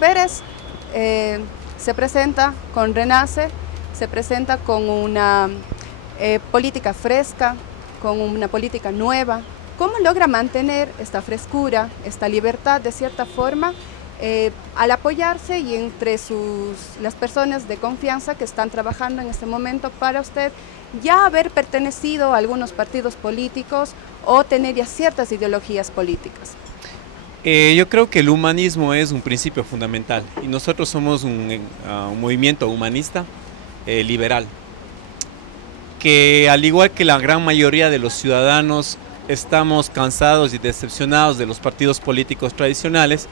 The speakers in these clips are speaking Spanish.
Pérez se presenta con Renace, se presenta con una política fresca, con una política nueva. ¿Cómo logra mantener esta frescura, esta libertad de cierta forma, al apoyarse y entre las personas de confianza que están trabajando en este momento para usted ya haber pertenecido a algunos partidos políticos o tener ya ciertas ideologías políticas? Yo creo que el humanismo es un principio fundamental y nosotros somos un movimiento humanista liberal, que al igual que la gran mayoría de los ciudadanos estamos cansados y decepcionados de los partidos políticos tradicionales.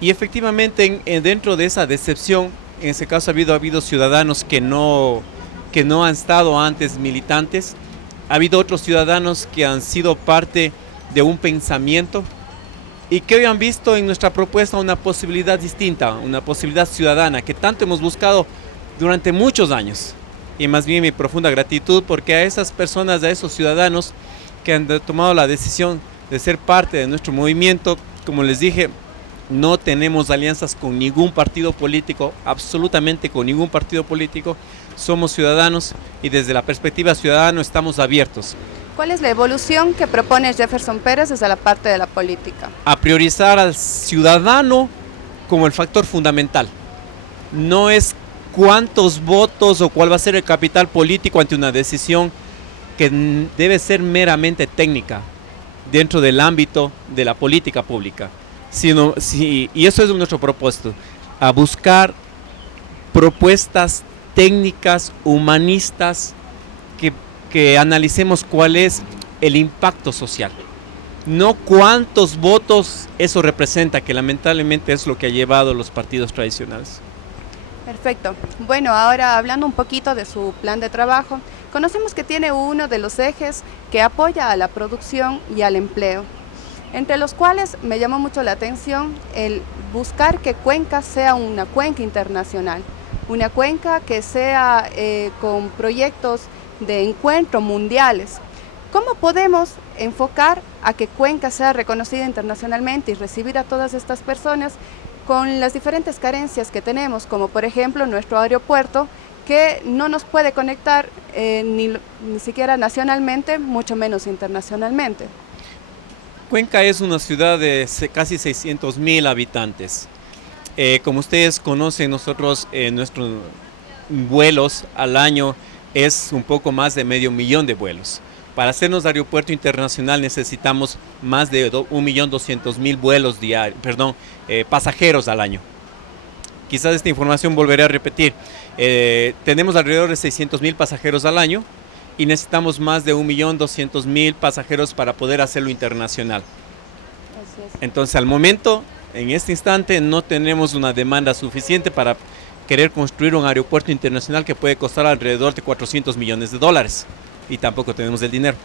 Y efectivamente dentro de esa decepción, en ese caso ha habido ciudadanos que no han estado antes militantes, ha habido otros ciudadanos que han sido parte de un pensamiento y que hoy han visto en nuestra propuesta una posibilidad distinta, una posibilidad ciudadana que tanto hemos buscado durante muchos años. Y más bien mi profunda gratitud porque a esas personas, a esos ciudadanos que han tomado la decisión de ser parte de nuestro movimiento, como les dije, no tenemos alianzas con ningún partido político, absolutamente con ningún partido político. Somos ciudadanos y desde la perspectiva ciudadana estamos abiertos. ¿Cuál es la evolución que propone Jefferson Pérez desde la parte de la política? A priorizar al ciudadano como el factor fundamental. No es cuántos votos o cuál va a ser el capital político ante una decisión que debe ser meramente técnica dentro del ámbito de la política pública. Y eso es nuestro propósito, a buscar propuestas técnicas, humanistas, que analicemos cuál es el impacto social. No cuántos votos eso representa, que lamentablemente es lo que ha llevado a los partidos tradicionales. Perfecto. Bueno, ahora hablando un poquito de su plan de trabajo, conocemos que tiene uno de los ejes que apoya a la producción y al empleo, entre los cuales me llamó mucho la atención el buscar que Cuenca sea una cuenca internacional, una cuenca que sea con proyectos de encuentro mundiales. ¿Cómo podemos enfocar a que Cuenca sea reconocida internacionalmente y recibir a todas estas personas con las diferentes carencias que tenemos, como por ejemplo nuestro aeropuerto, que no nos puede conectar ni siquiera nacionalmente, mucho menos internacionalmente? Cuenca es una ciudad de casi 600,000 habitantes. Como ustedes conocen, nosotros nuestros vuelos al año es un poco más de 500,000 de vuelos. Para hacernos aeropuerto internacional necesitamos más de 1.200.000 vuelos pasajeros al año. Quizás esta información volveré a repetir. Tenemos alrededor de 600,000 pasajeros al año y necesitamos más de 1.200.000 pasajeros para poder hacerlo internacional. Así es. Entonces, al momento, en este instante, no tenemos una demanda suficiente para querer construir un aeropuerto internacional que puede costar alrededor de $400 millones y tampoco tenemos el dinero.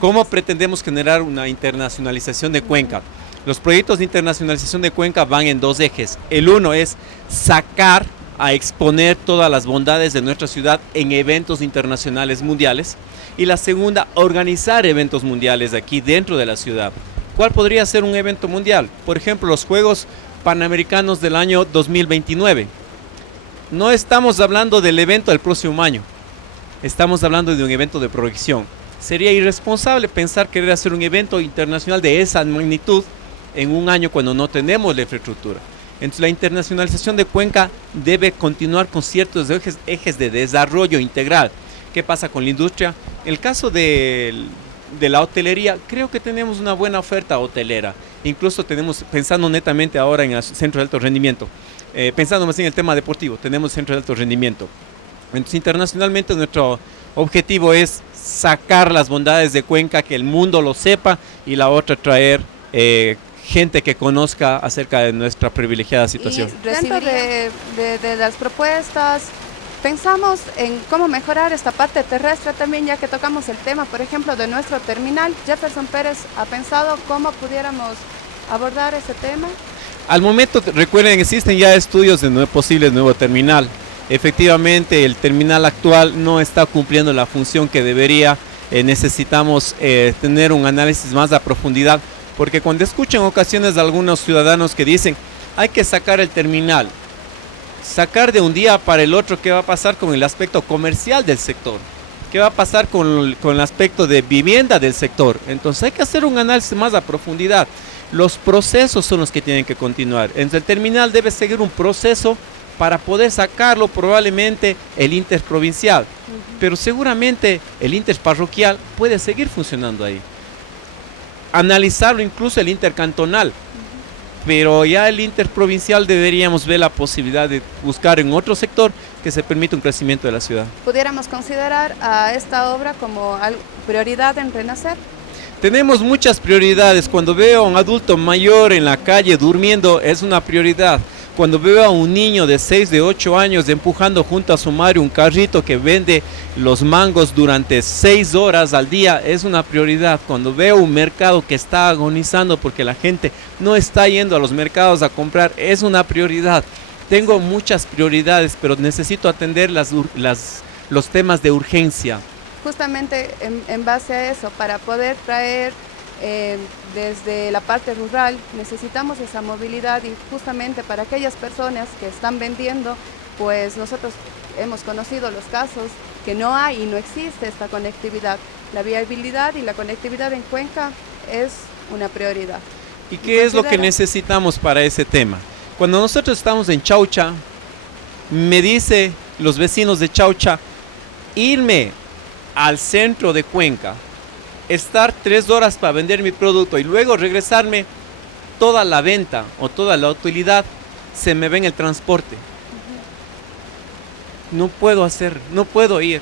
¿Cómo pretendemos generar una internacionalización de Cuenca? Los proyectos de internacionalización de Cuenca van en dos ejes. El uno es sacar a exponer todas las bondades de nuestra ciudad en eventos internacionales mundiales, y la segunda, organizar eventos mundiales aquí dentro de la ciudad. ¿Cuál podría ser un evento mundial? Por ejemplo, los Juegos Panamericanos del año 2029. No estamos hablando del evento del próximo año, estamos hablando de un evento de proyección. Sería irresponsable pensar querer hacer un evento internacional de esa magnitud en un año cuando no tenemos la infraestructura. Entonces, la internacionalización de Cuenca debe continuar con ciertos ejes de desarrollo integral. ¿Qué pasa con la industria? En el caso de la hotelería, creo que tenemos una buena oferta hotelera. Incluso tenemos, pensando netamente ahora en el centro de alto rendimiento, pensando más en el tema deportivo, tenemos centro de alto rendimiento. Entonces, internacionalmente nuestro objetivo es sacar las bondades de Cuenca, que el mundo lo sepa, y la otra traer gente que conozca acerca de nuestra privilegiada situación. Y dentro de las propuestas, pensamos en cómo mejorar esta parte terrestre también, ya que tocamos el tema, por ejemplo, de nuestro terminal. Jefferson Pérez ha pensado cómo pudiéramos abordar ese tema. Al momento, recuerden, existen ya estudios de posible nuevo terminal. Efectivamente, el terminal actual no está cumpliendo la función que debería. Necesitamos tener un análisis más a profundidad, porque cuando escucho en ocasiones a algunos ciudadanos que dicen hay que sacar el terminal. Sacar de un día para el otro qué va a pasar con el aspecto comercial del sector. ¿Qué va a pasar con el aspecto de vivienda del sector? Entonces hay que hacer un análisis más a profundidad. Los procesos son los que tienen que continuar. Entonces el terminal debe seguir un proceso para poder sacarlo probablemente el interprovincial. Pero seguramente el interparroquial puede seguir funcionando ahí. Analizarlo incluso el intercantonal. Pero ya el interprovincial deberíamos ver la posibilidad de buscar en otro sector que se permita un crecimiento de la ciudad. ¿Pudiéramos considerar a esta obra como prioridad en Renacer? Tenemos muchas prioridades. Cuando veo a un adulto mayor en la calle durmiendo es una prioridad. Cuando veo a un niño de 6, de 8 años empujando junto a su madre un carrito que vende los mangos durante 6 horas al día, es una prioridad. Cuando veo un mercado que está agonizando porque la gente no está yendo a los mercados a comprar, es una prioridad. Tengo muchas prioridades, pero necesito atender los temas de urgencia. Justamente en base a eso, para poder traer desde la parte rural, necesitamos esa movilidad, y justamente para aquellas personas que están vendiendo, pues nosotros hemos conocido los casos que no hay y no existe esta conectividad. La viabilidad y la conectividad en Cuenca es una prioridad. ¿Y qué es lo que necesitamos para ese tema? Cuando nosotros estamos en Chaucha, me dice los vecinos de Chaucha, irme al centro de Cuenca, estar 3 horas para vender mi producto y luego regresarme, toda la venta o toda la utilidad se me ve en el transporte. No puedo ir.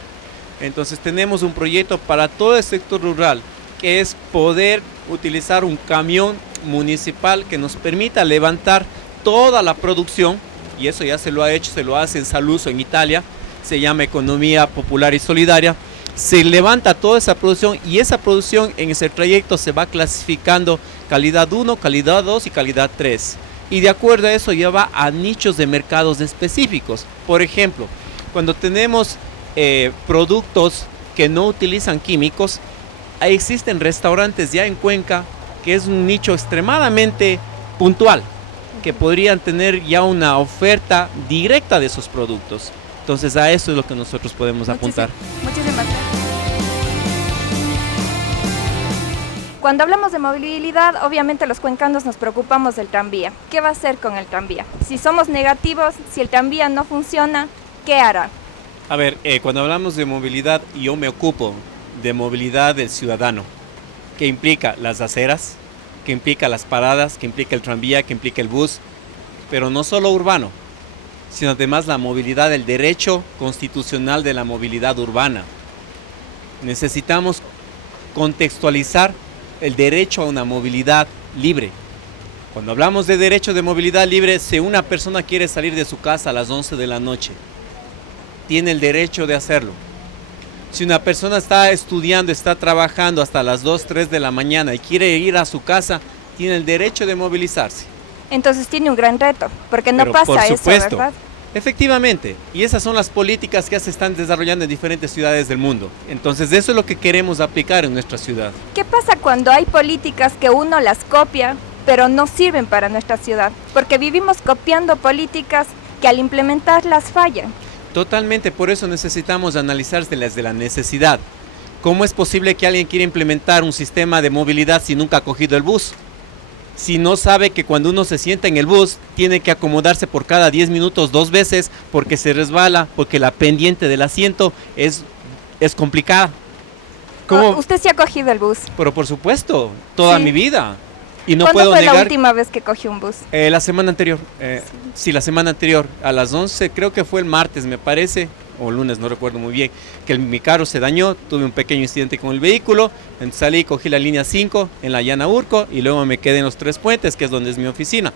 Entonces tenemos un proyecto para todo el sector rural, que es poder utilizar un camión municipal que nos permita levantar toda la producción, y eso ya se lo ha hecho, se lo hace en Saluzzo, en Italia, se llama Economía Popular y Solidaria. Se levanta toda esa producción y esa producción en ese trayecto se va clasificando calidad 1, calidad 2 y calidad 3. Y de acuerdo a eso ya va a nichos de mercados específicos. Por ejemplo, cuando tenemos productos que no utilizan químicos, existen restaurantes ya en Cuenca que es un nicho extremadamente puntual, que podrían tener ya una oferta directa de esos productos. Entonces a eso es lo que nosotros podemos apuntar. Muchísimas gracias. Cuando hablamos de movilidad, obviamente los cuencanos nos preocupamos del tranvía. ¿Qué va a hacer con el tranvía? Si somos negativos, si el tranvía no funciona, ¿qué hará? A ver, cuando hablamos de movilidad, yo me ocupo de movilidad del ciudadano, que implica las aceras, que implica las paradas, que implica el tranvía, que implica el bus, pero no solo urbano, sino además la movilidad, el derecho constitucional de la movilidad urbana. Necesitamos contextualizar el derecho a una movilidad libre. Cuando hablamos de derecho de movilidad libre, si una persona quiere salir de su casa a las 11 de la noche, tiene el derecho de hacerlo. Si una persona está estudiando, está trabajando hasta las 2, 3 de la mañana y quiere ir a su casa, tiene el derecho de movilizarse. Entonces tiene un gran reto, porque no pasa eso, ¿verdad? Efectivamente, y esas son las políticas que se están desarrollando en diferentes ciudades del mundo. Entonces eso es lo que queremos aplicar en nuestra ciudad. ¿Qué pasa cuando hay políticas que uno las copia, pero no sirven para nuestra ciudad? Porque vivimos copiando políticas que al implementarlas fallan. Totalmente, por eso necesitamos analizar desde la necesidad. ¿Cómo es posible que alguien quiera implementar un sistema de movilidad si nunca ha cogido el bus? Si no sabe que cuando uno se sienta en el bus, tiene que acomodarse por cada 10 minutos 2 veces porque se resbala, porque la pendiente del asiento es complicada. ¿Cómo? ¿Usted sí ha cogido el bus? Pero por supuesto, toda mi vida. Y no ¿Cuándo puedo fue negar, la última vez que cogió un bus? La semana anterior. Sí, la semana anterior, a las 11, creo que fue el martes, me parece, o lunes, no recuerdo muy bien, que mi carro se dañó, tuve un pequeño incidente con el vehículo, entonces salí, cogí la línea 5 en la Llana Urco y luego me quedé en los Tres Puentes, que es donde es mi oficina.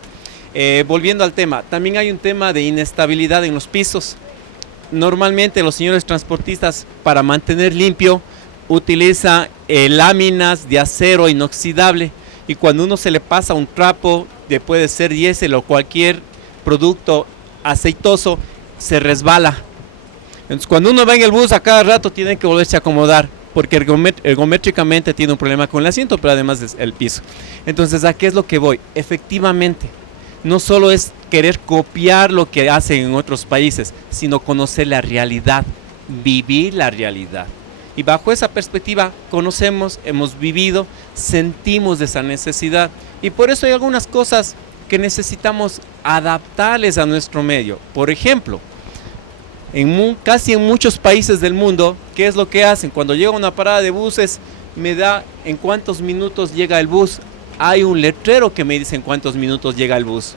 Volviendo al tema, también hay un tema de inestabilidad en los pisos. Normalmente los señores transportistas, para mantener limpio, utilizan láminas de acero inoxidable, y cuando uno se le pasa un trapo, puede ser diésel o cualquier producto aceitoso, se resbala. Entonces cuando uno va en el bus a cada rato tiene que volverse a acomodar, porque ergométricamente tiene un problema con el asiento, pero además es el piso. Entonces, ¿a qué es lo que voy? Efectivamente, no solo es querer copiar lo que hacen en otros países, sino conocer la realidad, vivir la realidad. Y bajo esa perspectiva conocemos, hemos vivido, sentimos esa necesidad. Y por eso hay algunas cosas que necesitamos adaptarles a nuestro medio. Por ejemplo, casi en muchos países del mundo, ¿qué es lo que hacen? Cuando llega una parada de buses, me da en cuántos minutos llega el bus. Hay un letrero que me dice en cuántos minutos llega el bus.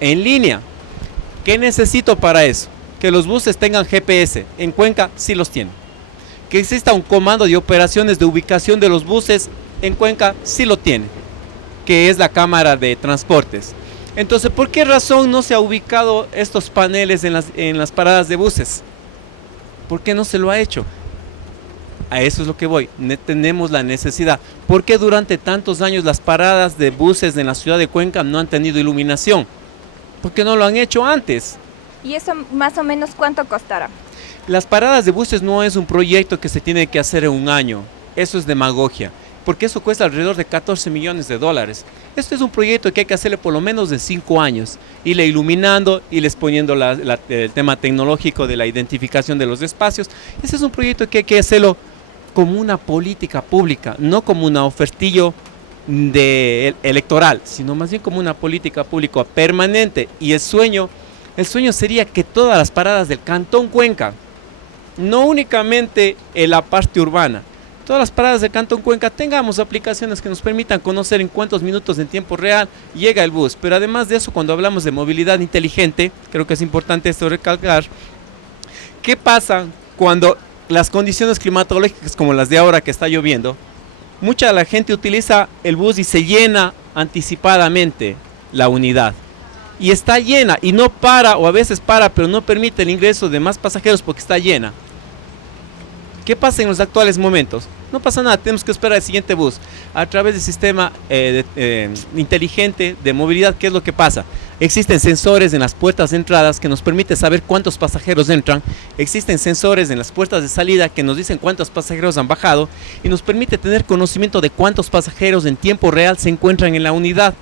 En línea. ¿Qué necesito para eso? Que los buses tengan GPS. En Cuenca sí los tienen. Que exista un comando de operaciones de ubicación de los buses. En Cuenca sí lo tiene. Que es la Cámara de Transportes. Entonces, ¿por qué razón no se ha ubicado estos paneles en las paradas de buses? ¿Por qué no se lo ha hecho? A eso es lo que voy. Tenemos la necesidad. ¿Por qué durante tantos años las paradas de buses en la ciudad de Cuenca no han tenido iluminación? ¿Por qué no lo han hecho antes? ¿Y eso más o menos cuánto costará? Las paradas de buses no es un proyecto que se tiene que hacer en un año. Eso es demagogia. Porque eso cuesta alrededor de 14 millones de dólares. Esto es un proyecto que hay que hacerle por lo menos de 5 años. Irle iluminando, irles poniendo el tema tecnológico de la identificación de los espacios. Ese es un proyecto que hay que hacerlo como una política pública, no como un ofertillo electoral, sino más bien como una política pública permanente. Y el sueño sería que todas las paradas del Cantón Cuenca, no únicamente en la parte urbana, todas las paradas del Cantón Cuenca tengamos aplicaciones que nos permitan conocer en cuántos minutos en tiempo real llega el bus. Pero además de eso, cuando hablamos de movilidad inteligente, creo que es importante esto recalcar, ¿qué pasa cuando las condiciones climatológicas como las de ahora que está lloviendo? Mucha de la gente utiliza el bus y se llena anticipadamente la unidad. Y está llena y no para, o a veces para, pero no permite el ingreso de más pasajeros porque está llena. ¿Qué pasa en los actuales momentos? No pasa nada, tenemos que esperar el siguiente bus. A través del sistema inteligente de movilidad, ¿qué es lo que pasa? Existen sensores en las puertas de entradas que nos permiten saber cuántos pasajeros entran. Existen sensores en las puertas de salida que nos dicen cuántos pasajeros han bajado y nos permite tener conocimiento de cuántos pasajeros en tiempo real se encuentran en la unidad.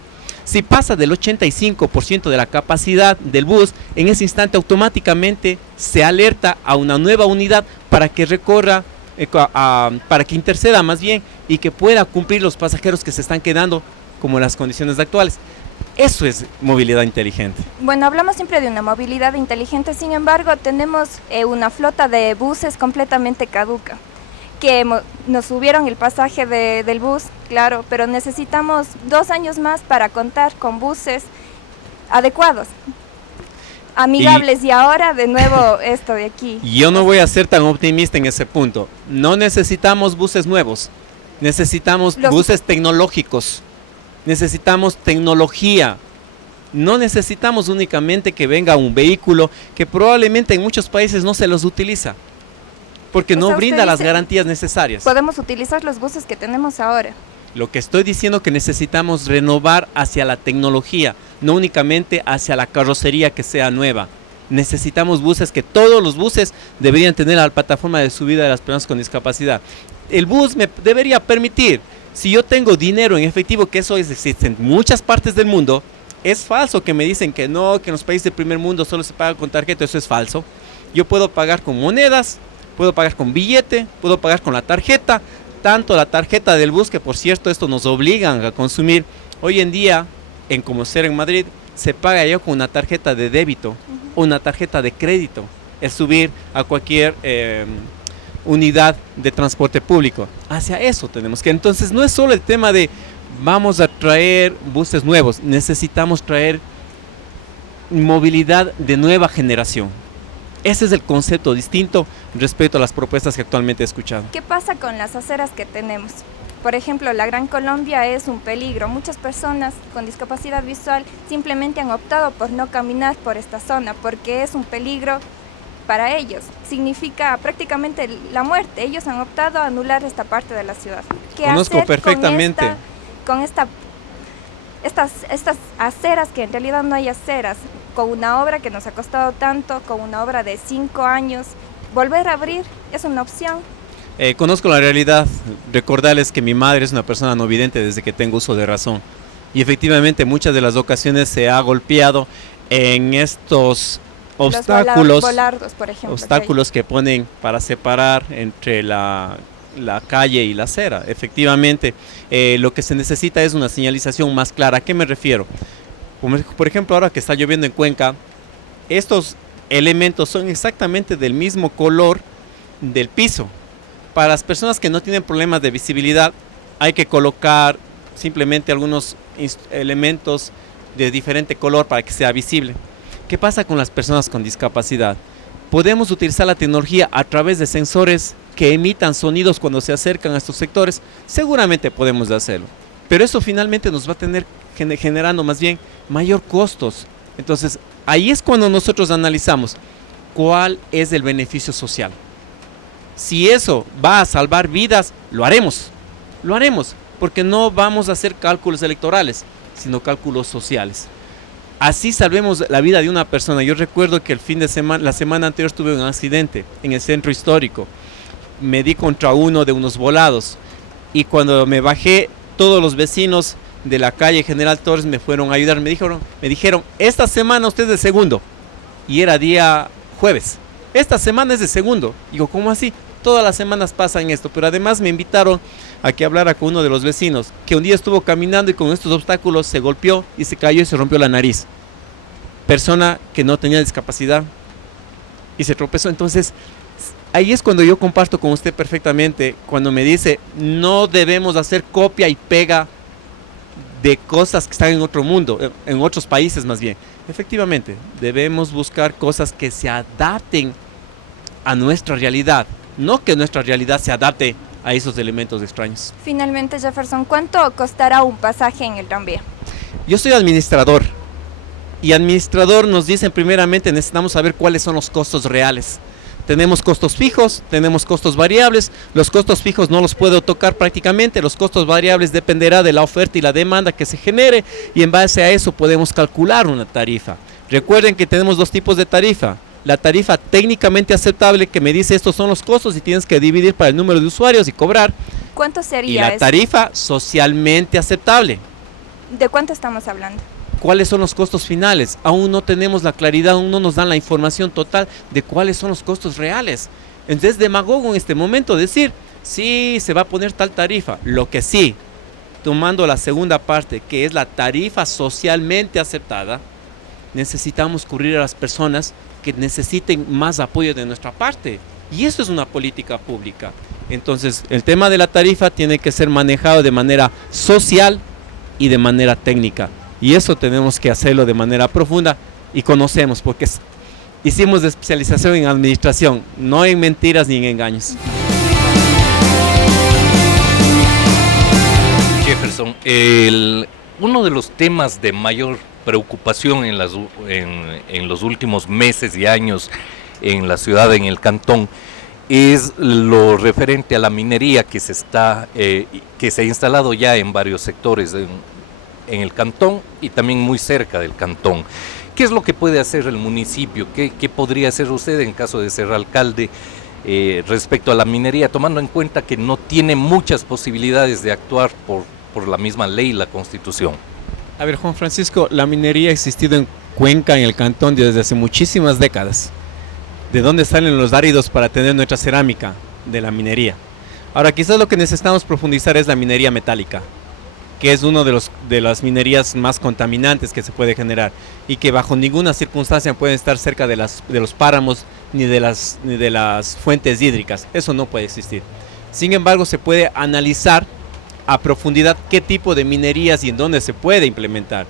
Si pasa del 85% de la capacidad del bus, en ese instante automáticamente se alerta a una nueva unidad para que recorra, para que interceda más bien y que pueda cumplir los pasajeros que se están quedando como en las condiciones actuales. Eso es movilidad inteligente. Bueno, hablamos siempre de una movilidad inteligente, sin embargo, tenemos una flota de buses completamente caduca, que nos subieron el pasaje del bus, claro, pero necesitamos 2 años más para contar con buses adecuados, amigables, y ahora de nuevo esto de aquí. Yo no voy a ser tan optimista en ese punto. No necesitamos buses nuevos, necesitamos buses tecnológicos, necesitamos tecnología. No necesitamos únicamente que venga un vehículo que probablemente en muchos países no se los utiliza, porque no brinda las garantías necesarias. Podemos utilizar los buses que tenemos ahora. Lo que estoy diciendo es que necesitamos renovar hacia la tecnología, no únicamente hacia la carrocería que sea nueva. Necesitamos buses que todos los buses deberían tener la plataforma de subida de las personas con discapacidad. El bus me debería permitir, si yo tengo dinero en efectivo, que eso existe en muchas partes del mundo, es falso que me dicen que no, que en los países del primer mundo solo se paga con tarjeta, eso es falso. Yo puedo pagar con monedas, puedo pagar con billete, puedo pagar con la tarjeta, tanto la tarjeta del bus, que por cierto esto nos obligan a consumir. Hoy en día, en Comocer en Madrid, se paga ya con una tarjeta de débito o una tarjeta de crédito, el subir a cualquier unidad de transporte público. Hacia eso tenemos que, entonces no es solo el tema de vamos a traer buses nuevos, necesitamos traer movilidad de nueva generación. Ese es el concepto distinto respecto a las propuestas que actualmente he escuchado. ¿Qué pasa con las aceras que tenemos? Por ejemplo, la Gran Colombia es un peligro. Muchas personas con discapacidad visual simplemente han optado por no caminar por esta zona porque es un peligro para ellos. Significa prácticamente la muerte. Ellos han optado a anular esta parte de la ciudad. ¿Qué Conozco hacer perfectamente. con estas aceras, que en realidad no hay aceras, con una obra que nos ha costado tanto, con una obra de 5 años? Volver a abrir es una opción. Conozco la realidad. Recordarles que mi madre es una persona no vidente desde que tengo uso de razón. y efectivamente muchas de las ocasiones se ha golpeado en estos obstáculos, volardos, por ejemplo, obstáculos que ponen para separar entre la calle y la acera. Efectivamente, lo que se necesita es una señalización más clara. ¿A qué me refiero? Por ejemplo, ahora que está lloviendo en Cuenca, estos elementos son exactamente del mismo color del piso. Para las personas que no tienen problemas de visibilidad, hay que colocar simplemente algunos elementos de diferente color para que sea visible. ¿Qué pasa con las personas con discapacidad? Podemos utilizar la tecnología a través de sensores que emitan sonidos cuando se acercan a estos sectores. Seguramente podemos hacerlo, pero eso finalmente nos va a tener generando más bien mayor costos. Entonces, ahí es cuando nosotros analizamos cuál es el beneficio social. Si eso va a salvar vidas, lo haremos, porque no vamos a hacer cálculos electorales, sino cálculos sociales. Así salvemos la vida de una persona. Yo recuerdo que la semana anterior tuve un accidente en el centro histórico. Me di contra uno de unos volados y cuando me bajé, todos los vecinos de la calle General Torres me fueron a ayudar. Me dijeron, esta semana usted es de segundo. Y era día jueves. Esta semana es de segundo. Digo, ¿cómo así? Todas las semanas pasan esto, pero además me invitaron a que hablara con uno de los vecinos, que un día estuvo caminando y con estos obstáculos se golpeó y se cayó y se rompió la nariz. Persona que no tenía discapacidad y se tropezó. Entonces, ahí es cuando yo comparto con usted perfectamente, cuando me dice, no debemos hacer copia y pega de cosas que están en otro mundo, en otros países más bien. Efectivamente, debemos buscar cosas que se adapten a nuestra realidad, no que nuestra realidad se adapte a esos elementos extraños. Finalmente, Jefferson, ¿cuánto costará un pasaje en el tranvía? Yo soy administrador y administrador nos dicen primeramente necesitamos saber cuáles son los costos reales. Tenemos costos fijos, tenemos costos variables. Los costos fijos no los puedo tocar prácticamente, los costos variables dependerá de la oferta y la demanda que se genere y en base a eso podemos calcular una tarifa. Recuerden que tenemos dos tipos de tarifa. La tarifa técnicamente aceptable que me dice estos son los costos y tienes que dividir para el número de usuarios y cobrar. ¿Cuánto sería y la eso? Tarifa socialmente aceptable. ¿De cuánto estamos hablando? ¿Cuáles son los costos finales? Aún no tenemos la claridad, aún no nos dan la información total de cuáles son los costos reales. Entonces es demagogo en este momento decir, sí, se va a poner tal tarifa. Lo que sí, tomando la segunda parte, que es la tarifa socialmente aceptada, necesitamos cubrir a las personas que necesiten más apoyo de nuestra parte. Y eso es una política pública. Entonces, el tema de la tarifa tiene que ser manejado de manera social y de manera técnica. Y eso tenemos que hacerlo de manera profunda y conocemos, porque hicimos especialización en administración, no en mentiras ni en engaños. Jefferson, uno de los temas de mayor preocupación en los últimos meses y años en la ciudad, en el cantón, es lo referente a la minería que se ha instalado ya en varios sectores en el cantón y también muy cerca del cantón. ¿Qué es lo que puede hacer el municipio? ¿Qué podría hacer usted en caso de ser alcalde respecto a la minería, tomando en cuenta que no tiene muchas posibilidades de actuar por la misma ley y la Constitución? A ver, Juan Francisco, la minería ha existido en Cuenca, en el cantón, desde hace muchísimas décadas. ¿De dónde salen los áridos para tener nuestra cerámica? De la minería. Ahora, quizás lo que necesitamos profundizar es la minería metálica, que es uno de las minerías más contaminantes que se puede generar y que bajo ninguna circunstancia pueden estar cerca de los páramos ni de las fuentes hídricas. Eso no puede existir. Sin embargo, se puede analizar a profundidad qué tipo de minerías y en dónde se puede implementar.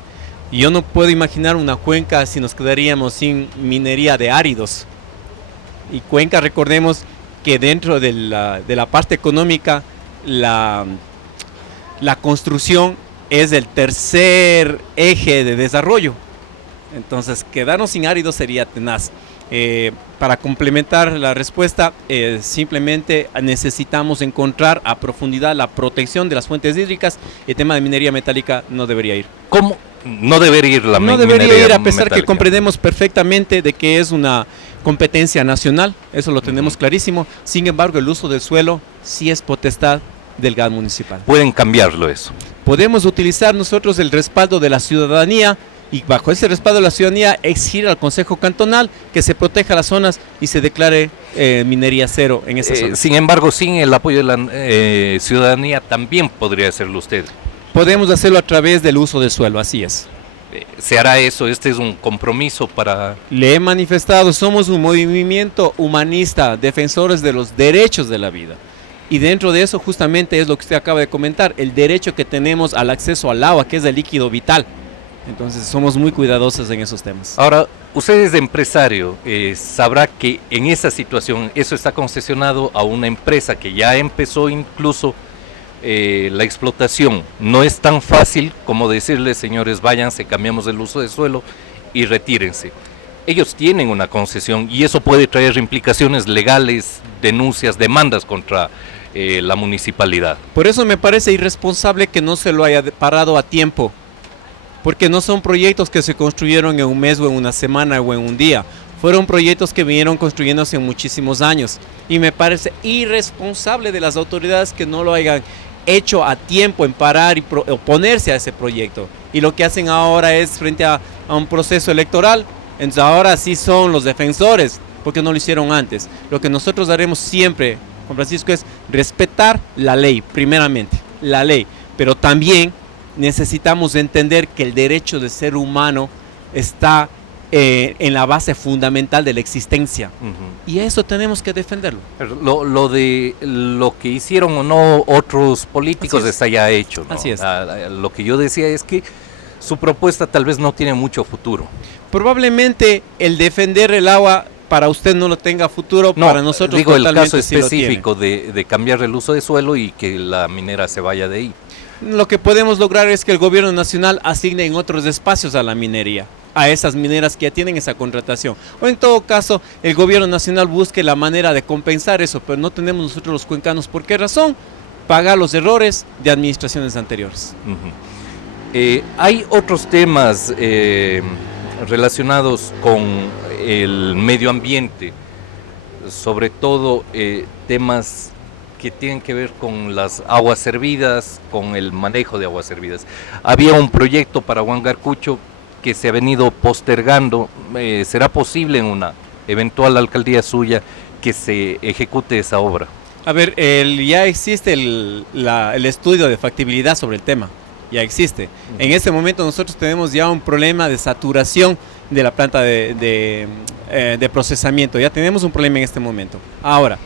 Y yo no puedo imaginar una Cuenca si nos quedaríamos sin minería de áridos. Y Cuenca, recordemos que dentro de la parte económica, la construcción es el tercer eje de desarrollo. Entonces, quedarnos sin áridos sería tenaz. Para complementar la respuesta, simplemente necesitamos encontrar a profundidad la protección de las fuentes hídricas. El tema de minería metálica no debería ir. ¿Cómo? No debería ir la minería metálica. No debería ir, a pesar que comprendemos perfectamente de que es una competencia nacional, eso lo tenemos clarísimo. Sin embargo, el uso del suelo sí es potestad del GAD municipal. ¿Pueden cambiarlo eso? podemos utilizar nosotros el respaldo de la ciudadanía y bajo ese respaldo de la ciudadanía exigir al Consejo Cantonal que se proteja las zonas y se declare minería cero en esas zonas. Sin embargo, sin el apoyo de la ciudadanía también podría hacerlo usted. Podemos hacerlo a través del uso del suelo, así es. ¿Se hará eso? ¿Este es un compromiso para...? Le he manifestado, somos un movimiento humanista, defensores de los derechos de la vida. Y dentro de eso justamente es lo que usted acaba de comentar, el derecho que tenemos al acceso al agua, que es el líquido vital. Entonces somos muy cuidadosos en esos temas. Ahora, usted es empresario, sabrá que en esa situación eso está concesionado a una empresa que ya empezó incluso la explotación. No es tan fácil como decirles, señores, váyanse, cambiamos el uso de suelo y retírense. Ellos tienen una concesión y eso puede traer implicaciones legales, denuncias, demandas contra la municipalidad. Por eso me parece irresponsable que no se lo haya parado a tiempo. Porque no son proyectos que se construyeron en un mes o en una semana o en un día. Fueron proyectos que vinieron construyéndose en muchísimos años. Y me parece irresponsable de las autoridades que no lo hayan hecho a tiempo en parar y oponerse a ese proyecto. Y lo que hacen ahora es frente a un proceso electoral. Entonces ahora sí son los defensores, porque no lo hicieron antes. Lo que nosotros haremos siempre, Juan Francisco, es respetar la ley, primeramente, la ley. Pero también necesitamos entender que el derecho de ser humano está en la base fundamental de la existencia. Y eso tenemos que defenderlo. Lo de lo que hicieron o no otros políticos está ya hecho, ¿no? Así es. Lo que yo decía es que su propuesta tal vez no tiene mucho futuro. Probablemente el defender el agua para usted no lo tenga futuro, No, para nosotros digo el totalmente caso sí lo específico de cambiar el uso de suelo y que la minera se vaya de ahí. Lo que podemos lograr es que el gobierno nacional asigne en otros espacios a la minería, a esas mineras que ya tienen esa contratación. O en todo caso, el gobierno nacional busque la manera de compensar eso, pero no tenemos nosotros los cuencanos. ¿Por qué razón? Pagar los errores de administraciones anteriores. Hay otros temas relacionados con el medio ambiente, sobre todo temas que tienen que ver con las aguas servidas, con el manejo de aguas servidas. Había un proyecto para Huangarcucho que se ha venido postergando. ¿Será posible en una eventual alcaldía suya que se ejecute esa obra? A ver, ya existe el estudio de factibilidad sobre el tema, ya existe. En este momento nosotros tenemos ya un problema de saturación de la planta de procesamiento, ya tenemos un problema en este momento. Ahora,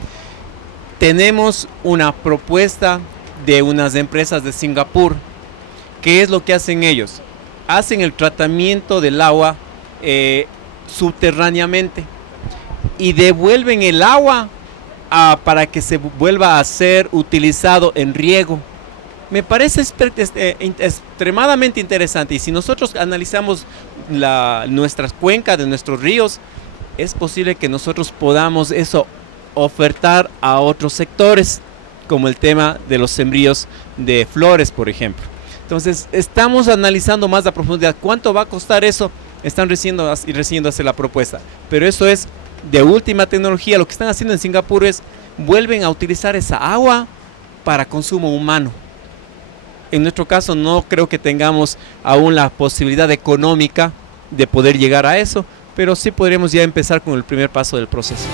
tenemos una propuesta de unas empresas de Singapur. ¿Qué es lo que hacen ellos? Hacen el tratamiento del agua subterráneamente y devuelven el agua para que se vuelva a ser utilizado en riego. Me parece extremadamente interesante, y si nosotros analizamos nuestras cuencas de nuestros ríos, es posible que nosotros podamos eso ofertar a otros sectores, como el tema de los sembríos de flores, por ejemplo. Entonces, estamos analizando más a profundidad cuánto va a costar eso. Están recibiendo hacer la propuesta, pero eso es de última tecnología. Lo que están haciendo en Singapur es vuelven a utilizar esa agua para consumo humano. En nuestro caso no creo que tengamos aún la posibilidad económica de poder llegar a eso, pero sí podríamos ya empezar con el primer paso del proceso.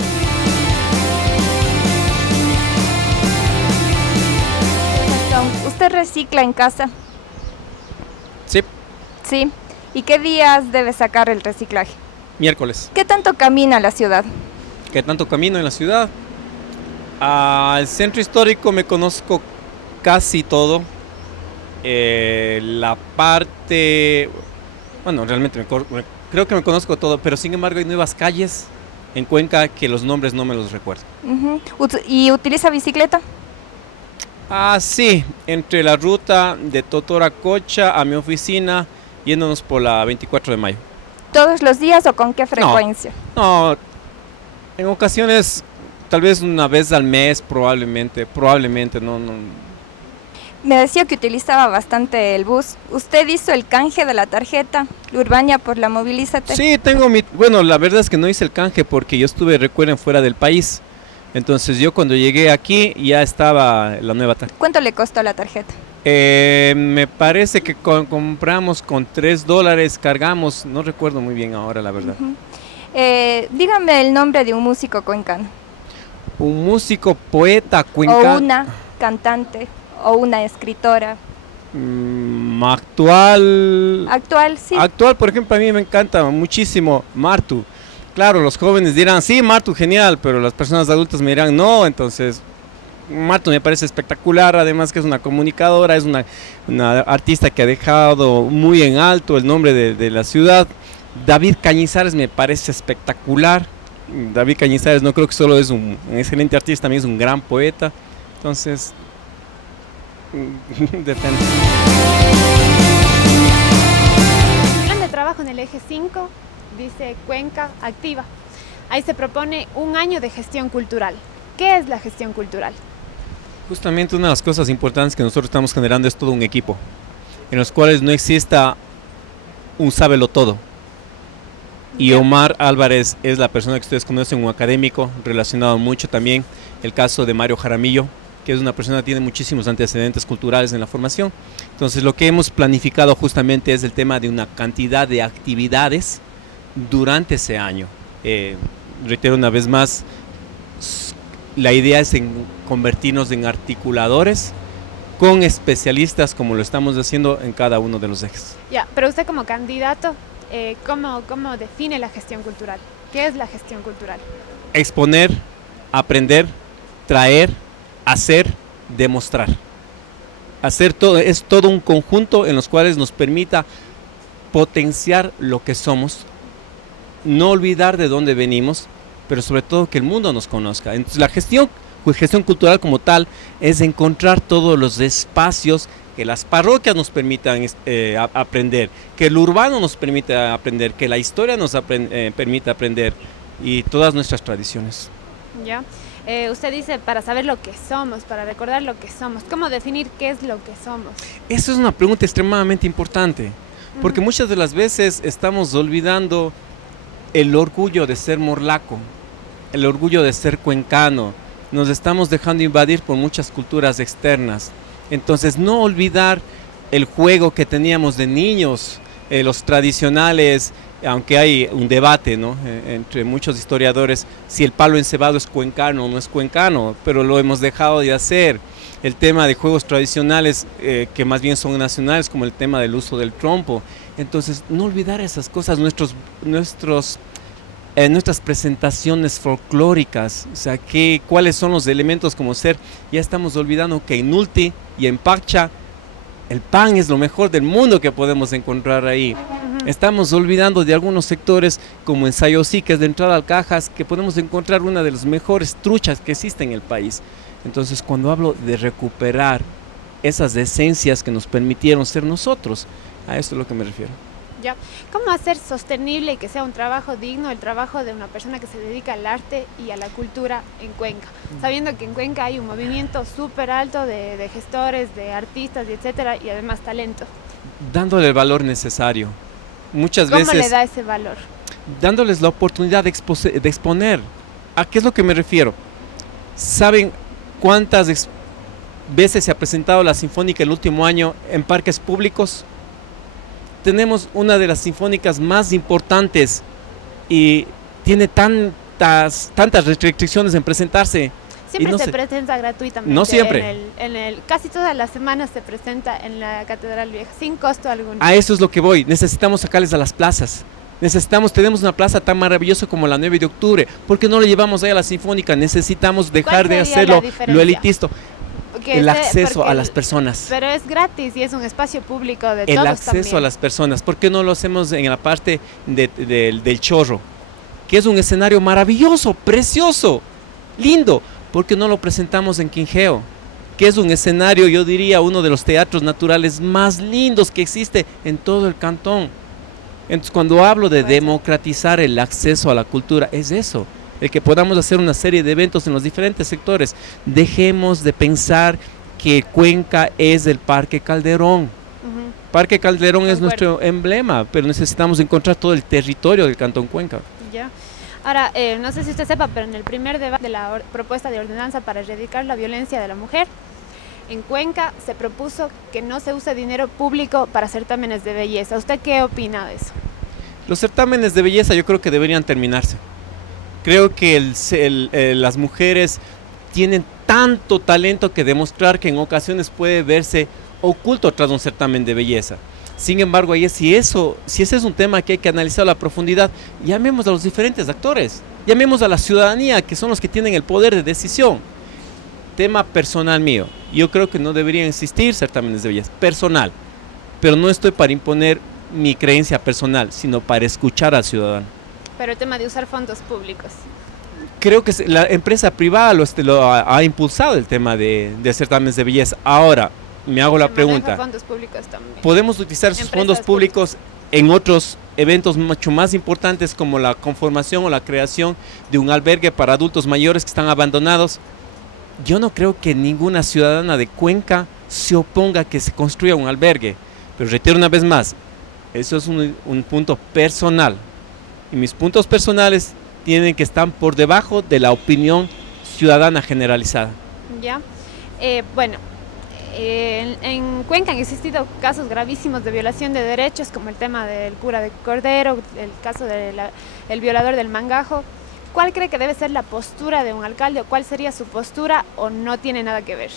¿Usted recicla en casa? Sí, Sí. ¿Y qué días debe sacar el reciclaje? miércoles. ¿Qué tanto camina a la ciudad? ¿Qué tanto camino en la ciudad? Al centro histórico me conozco casi todo. La parte... Bueno, realmente creo que me conozco todo, pero sin embargo hay nuevas calles en Cuenca que los nombres no me los recuerdo. ¿Y utiliza bicicleta? Sí, entre la ruta de Totoracocha a mi oficina, yéndonos por la 24 de mayo. ¿Todos los días o con qué frecuencia? No, en ocasiones, tal vez una vez al mes, probablemente, no. Me decía que utilizaba bastante el bus. ¿Usted hizo el canje de la tarjeta Urbania por la Movilízate? Sí, bueno, la verdad es que no hice el canje porque yo estuve, recuerden, fuera del país. Entonces yo cuando llegué aquí ya estaba la nueva tarjeta. ¿Cuánto le costó la tarjeta? Me parece que compramos con $3, cargamos, no recuerdo muy bien ahora, la verdad. Dígame el nombre de un músico cuencano. Un músico, poeta, O cuencano. una cantante, o una escritora. Actual. Actual, sí. Actual, por ejemplo, a mí me encanta muchísimo Martu. Claro, los jóvenes dirán, sí, Martu, genial, pero las personas adultas me dirán, no, entonces Martu me parece espectacular, además que es una comunicadora, es una artista que ha dejado muy en alto el nombre de la ciudad. David Cañizares me parece espectacular. David Cañizares no creo que solo es un excelente artista, también es un gran poeta. Entonces, depende. El plan de trabajo en el eje 5 dice Cuenca Activa. Ahí se propone un año de gestión cultural. ¿Qué es la gestión cultural? Justamente una de las cosas importantes que nosotros estamos generando es todo un equipo, en los cuales no exista un sábelo todo. Y Omar Álvarez es la persona que ustedes conocen, un académico relacionado mucho también, el caso de Mario Jaramillo, que es una persona que tiene muchísimos antecedentes culturales en la formación. Entonces lo que hemos planificado justamente es el tema de una cantidad de actividades durante ese año. Reitero una vez más, la idea es convertirnos en articuladores con especialistas como lo estamos haciendo en cada uno de los ejes. Ya, pero usted como candidato, ¿cómo define la gestión cultural? ¿Qué es la gestión cultural? Exponer, aprender, traer, hacer, demostrar. Hacer todo, es todo un conjunto en los cuales nos permita potenciar lo que somos, no olvidar de dónde venimos, pero sobre todo que el mundo nos conozca. Entonces la gestión cultural como tal es encontrar todos los espacios que las parroquias nos permitan aprender, que el urbano nos permita aprender, que la historia nos permita aprender y todas nuestras tradiciones. Ya. Usted dice para saber lo que somos, para recordar lo que somos. ¿Cómo definir qué es lo que somos? Eso es una pregunta extremadamente importante, porque muchas de las veces estamos olvidando el orgullo de ser morlaco, el orgullo de ser cuencano. Nos estamos dejando invadir por muchas culturas externas. Entonces no olvidar el juego que teníamos de niños, los tradicionales, aunque hay un debate, ¿no? Entre muchos historiadores si el palo encebado es cuencano o no es cuencano, pero lo hemos dejado de hacer. El tema de juegos tradicionales que más bien son nacionales, como el tema del uso del trompo. Entonces no olvidar esas cosas, nuestras presentaciones folclóricas, o sea, cuáles son los elementos como ser. Ya estamos olvidando que en Nulti y en Pacha el pan es lo mejor del mundo que podemos encontrar ahí. Estamos olvidando de algunos sectores como en Sayosí, que es de entrada al Cajas, que podemos encontrar una de las mejores truchas que existe en el país. Entonces cuando hablo de recuperar esas esencias que nos permitieron ser nosotros, a eso es lo que me refiero. Ya. ¿Cómo hacer sostenible y que sea un trabajo digno el trabajo de una persona que se dedica al arte y a la cultura en Cuenca? Sabiendo que en Cuenca hay un movimiento súper alto de gestores, de artistas, y etcétera, y además talento. Dándole el valor necesario. Muchas ¿Cómo veces le da ese valor? dándoles la oportunidad de exponer. ¿A qué es lo que me refiero? ¿Saben cuántas veces se ha presentado la Sinfónica el último año en parques públicos? Tenemos una de las sinfónicas más importantes y tiene tantas restricciones en presentarse. Siempre no se sé, presenta gratuitamente. No siempre. Casi todas las semanas se presenta en la Catedral Vieja, sin costo alguno. A eso es lo que voy. Necesitamos sacarles a las plazas. Tenemos una plaza tan maravillosa como la 9 de octubre. ¿Por qué no le llevamos ahí a la Sinfónica? Necesitamos dejar de hacerlo lo elitista. El acceso a las personas. Pero es gratis y es un espacio público de El todos acceso también. a las personas. ¿Por qué no lo hacemos en la parte del Chorro? Que es un escenario maravilloso, precioso, lindo. ¿Por qué no lo presentamos en Quingeo? Que es un escenario, yo diría, uno de los teatros naturales más lindos que existe en todo el cantón. Entonces, cuando hablo de democratizar el acceso a la cultura, es eso. El que podamos hacer una serie de eventos en los diferentes sectores. Dejemos de pensar que Cuenca es el Parque Calderón. Parque Calderón es nuestro emblema, pero necesitamos encontrar todo el territorio del Cantón Cuenca. Ya. Ahora, no sé si usted sepa, pero en el primer debate de la propuesta de ordenanza para erradicar la violencia de la mujer, en Cuenca se propuso que no se use dinero público para certámenes de belleza. ¿Usted qué opina de eso? Los certámenes de belleza yo creo que deberían terminarse. Creo que las mujeres tienen tanto talento que demostrar que en ocasiones puede verse oculto tras un certamen de belleza. Sin embargo, si ese es un tema que hay que analizar a la profundidad, llamemos a los diferentes actores, llamemos a la ciudadanía, que son los que tienen el poder de decisión. Tema personal mío, yo creo que no deberían existir certámenes de belleza, personal, pero no estoy para imponer mi creencia personal, sino para escuchar al ciudadano. Pero el tema de usar fondos públicos. Creo que la empresa privada lo ha impulsado el tema de certámenes de belleza. Ahora, me hago la pregunta, fondos públicos también. ¿podemos utilizar esos fondos públicos en otros eventos mucho más importantes como la conformación o la creación de un albergue para adultos mayores que están abandonados? Yo no creo que ninguna ciudadana de Cuenca se oponga a que se construya un albergue, pero reitero una vez más, eso es un punto personal, y mis puntos personales tienen que estar por debajo de la opinión ciudadana generalizada. Ya, bueno, en Cuenca han existido casos gravísimos de violación de derechos, como el tema del cura de Cordero, el caso del violador del Mangajo. ¿Cuál cree que debe ser la postura de un alcalde o cuál sería su postura o no tiene nada que ver?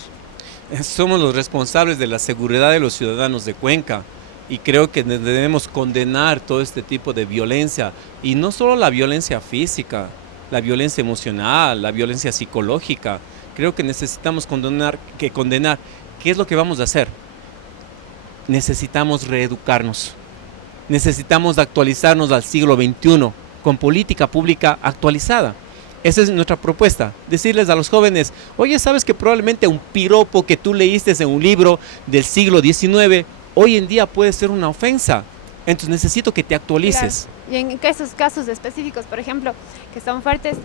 Somos los responsables de la seguridad de los ciudadanos de Cuenca y creo que debemos condenar todo este tipo de violencia y no solo la violencia física, la violencia emocional, la violencia psicológica. Creo que necesitamos condenar. ¿Qué es lo que vamos a hacer? Necesitamos reeducarnos, necesitamos actualizarnos al siglo XXI con política pública actualizada. Esa es nuestra propuesta, decirles a los jóvenes, oye, ¿sabes que probablemente un piropo que tú leíste en un libro del siglo XIX, hoy en día puede ser una ofensa? Entonces necesito que te actualices. Claro. Y en esos casos específicos, por ejemplo, que son fuertes,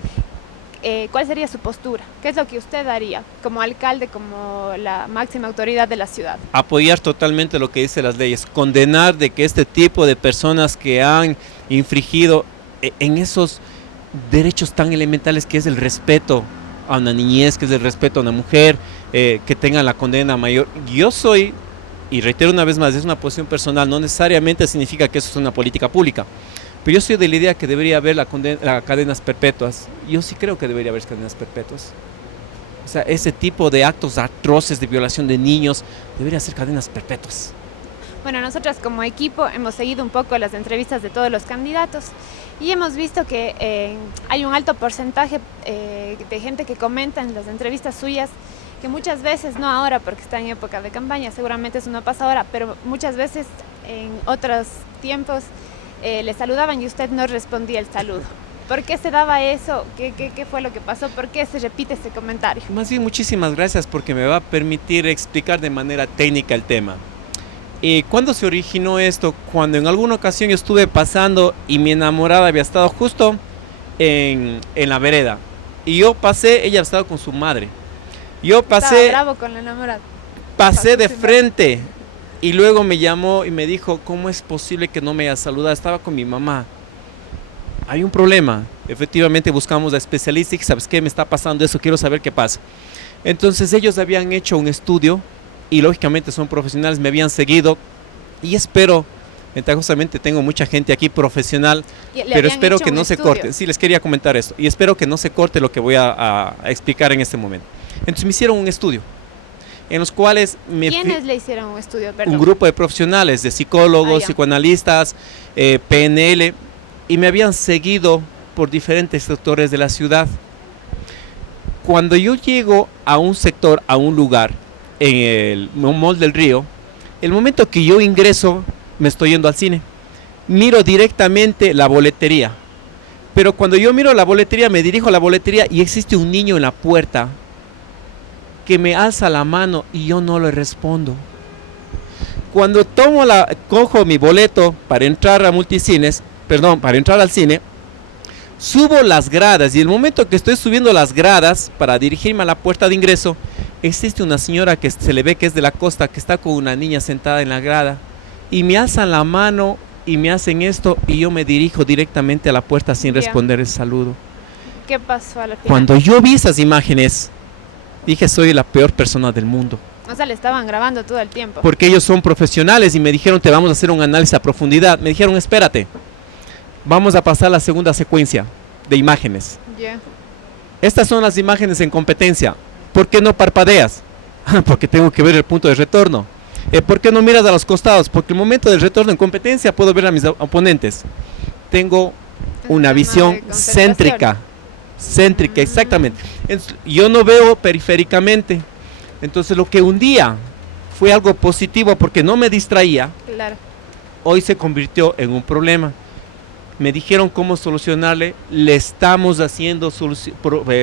¿cuál sería su postura? ¿Qué es lo que usted haría como alcalde, como la máxima autoridad de la ciudad? Apoyar totalmente lo que dicen las leyes, condenar de que este tipo de personas que han infringido en esos derechos tan elementales que es el respeto a una niñez, que es el respeto a una mujer, que tengan la condena mayor. Yo soy, y reitero una vez más, es una posición personal, no necesariamente significa que eso es una política pública, pero yo soy de la idea que debería haber las cadenas perpetuas. Yo sí creo que debería haber cadenas perpetuas. O sea, ese tipo de actos atroces de violación de niños debería ser cadenas perpetuas. Bueno, nosotras como equipo hemos seguido un poco las entrevistas de todos los candidatos y hemos visto que hay un alto porcentaje de gente que comenta en las entrevistas suyas que muchas veces, no ahora porque está en época de campaña, seguramente eso no pasa ahora, pero muchas veces en otros tiempos le saludaban y usted no respondía el saludo. ¿Por qué se daba eso? ¿Qué fue lo que pasó? ¿Por qué se repite ese comentario? Más bien, muchísimas gracias porque me va a permitir explicar de manera técnica el tema. ¿Cuándo se originó esto? Cuando en alguna ocasión yo estuve pasando y mi enamorada había estado justo en la vereda. Y yo pasé, ella había estado con su madre. Yo pasé... Estaba bravo con la enamorada. Pasé de frente y luego me llamó y me dijo, ¿cómo es posible que no me haya saludado? Estaba con mi mamá. Hay un problema. Efectivamente buscamos a especialistas y ¿sabes qué? Me está pasando eso, quiero saber qué pasa. Entonces ellos habían hecho un estudio y lógicamente son profesionales, me habían seguido y espero, ventajosamente tengo mucha gente aquí profesional, pero espero que no se corte. Sí, les quería comentar esto y espero que no se corte lo que voy a explicar en este momento. Entonces me hicieron un estudio en los cuales ¿Quiénes le hicieron un estudio? Perdón. Un grupo de profesionales, de psicólogos, psicoanalistas, PNL, y me habían seguido por diferentes sectores de la ciudad. Cuando yo llego a un sector, a un lugar, en el Mall del Río, el momento que yo ingreso, me estoy yendo al cine, miro directamente la boletería, pero cuando yo miro la boletería, me dirijo a la boletería y existe un niño en la puerta que me alza la mano y yo no le respondo. Cuando cojo mi boleto para entrar a para entrar al cine, subo las gradas y el momento que estoy subiendo las gradas para dirigirme a la puerta de ingreso, existe una señora que se le ve que es de la costa, que está con una niña sentada en la grada y me alzan la mano y me hacen esto y yo me dirijo directamente a la puerta sin responder el saludo. ¿Qué pasó a la final? Cuando yo vi esas imágenes, dije, soy la peor persona del mundo. O sea, le estaban grabando todo el tiempo. Porque ellos son profesionales y me dijeron, te vamos a hacer un análisis a profundidad. Me dijeron, espérate, vamos a pasar a la segunda secuencia de imágenes. Ya. Estas son las imágenes en competencia. ¿Por qué no parpadeas? Porque tengo que ver el punto de retorno. ¿Por qué no miras a los costados? Porque el momento del retorno en competencia puedo ver a mis oponentes. Tengo una tema visión de concentración. céntrica, exactamente. Yo no veo periféricamente. Entonces lo que un día fue algo positivo porque no me distraía, Claro. hoy se convirtió en un problema. Me dijeron cómo solucionarle, le estamos haciendo,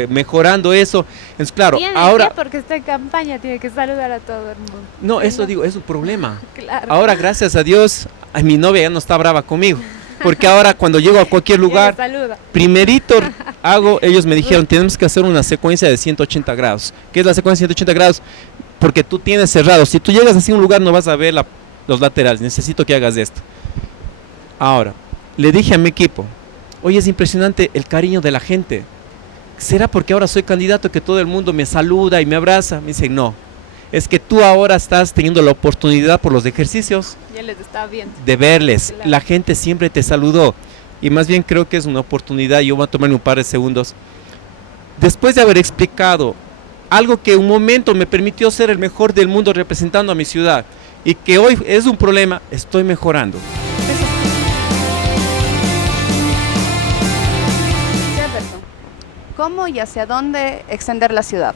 mejorando eso. Entonces, claro, Tiene ahora... que, porque está en campaña, tiene que saludar a todo el mundo. No, Sí, eso ¿no? digo, es un problema. Claro. Ahora, gracias a Dios, mi novia ya no está brava conmigo. Porque ahora cuando llego a cualquier Ya le lugar, saluda. primerito ellos me dijeron, tenemos que hacer una secuencia de 180 grados. ¿Qué es la secuencia de 180 grados? Porque tú tienes cerrado. Si tú llegas así a un lugar no vas a ver los laterales. Necesito que hagas esto. Ahora, le dije a mi equipo, oye, es impresionante el cariño de la gente. ¿Será porque ahora soy candidato que todo el mundo me saluda y me abraza? Me dicen, no. Es que tú ahora estás teniendo la oportunidad por los ejercicios Ya les está viendo. de verles. Claro. La gente siempre te saludó. Y más bien creo que es una oportunidad. Yo voy a tomarme un par de segundos. Después de haber explicado algo que un momento me permitió ser el mejor del mundo representando a mi ciudad y que hoy es un problema, estoy mejorando. Jefferson, ¿cómo y hacia dónde extender la ciudad?